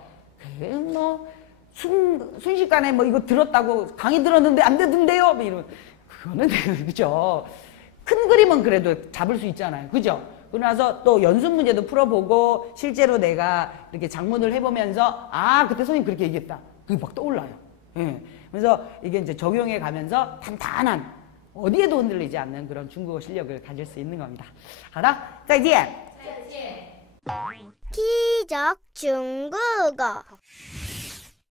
뭐 순식간에 뭐 이거 들었다고 강의 들었는데 안 되던데요? 뭐 이런 그거는 그죠. 큰 그림은 그래도 잡을 수 있잖아요. 그죠? 그러고 나서 또 연습 문제도 풀어보고 실제로 내가 이렇게 작문을 해보면서 아 그때 선생님 그렇게 얘기했다. 그게 막 떠올라요. 예. 그래서 이게 이제 적용해 가면서 탄탄한 어디에도 흔들리지 않는 그런 중국어 실력을 가질 수 있는 겁니다. 好的，再见。 기적 중국어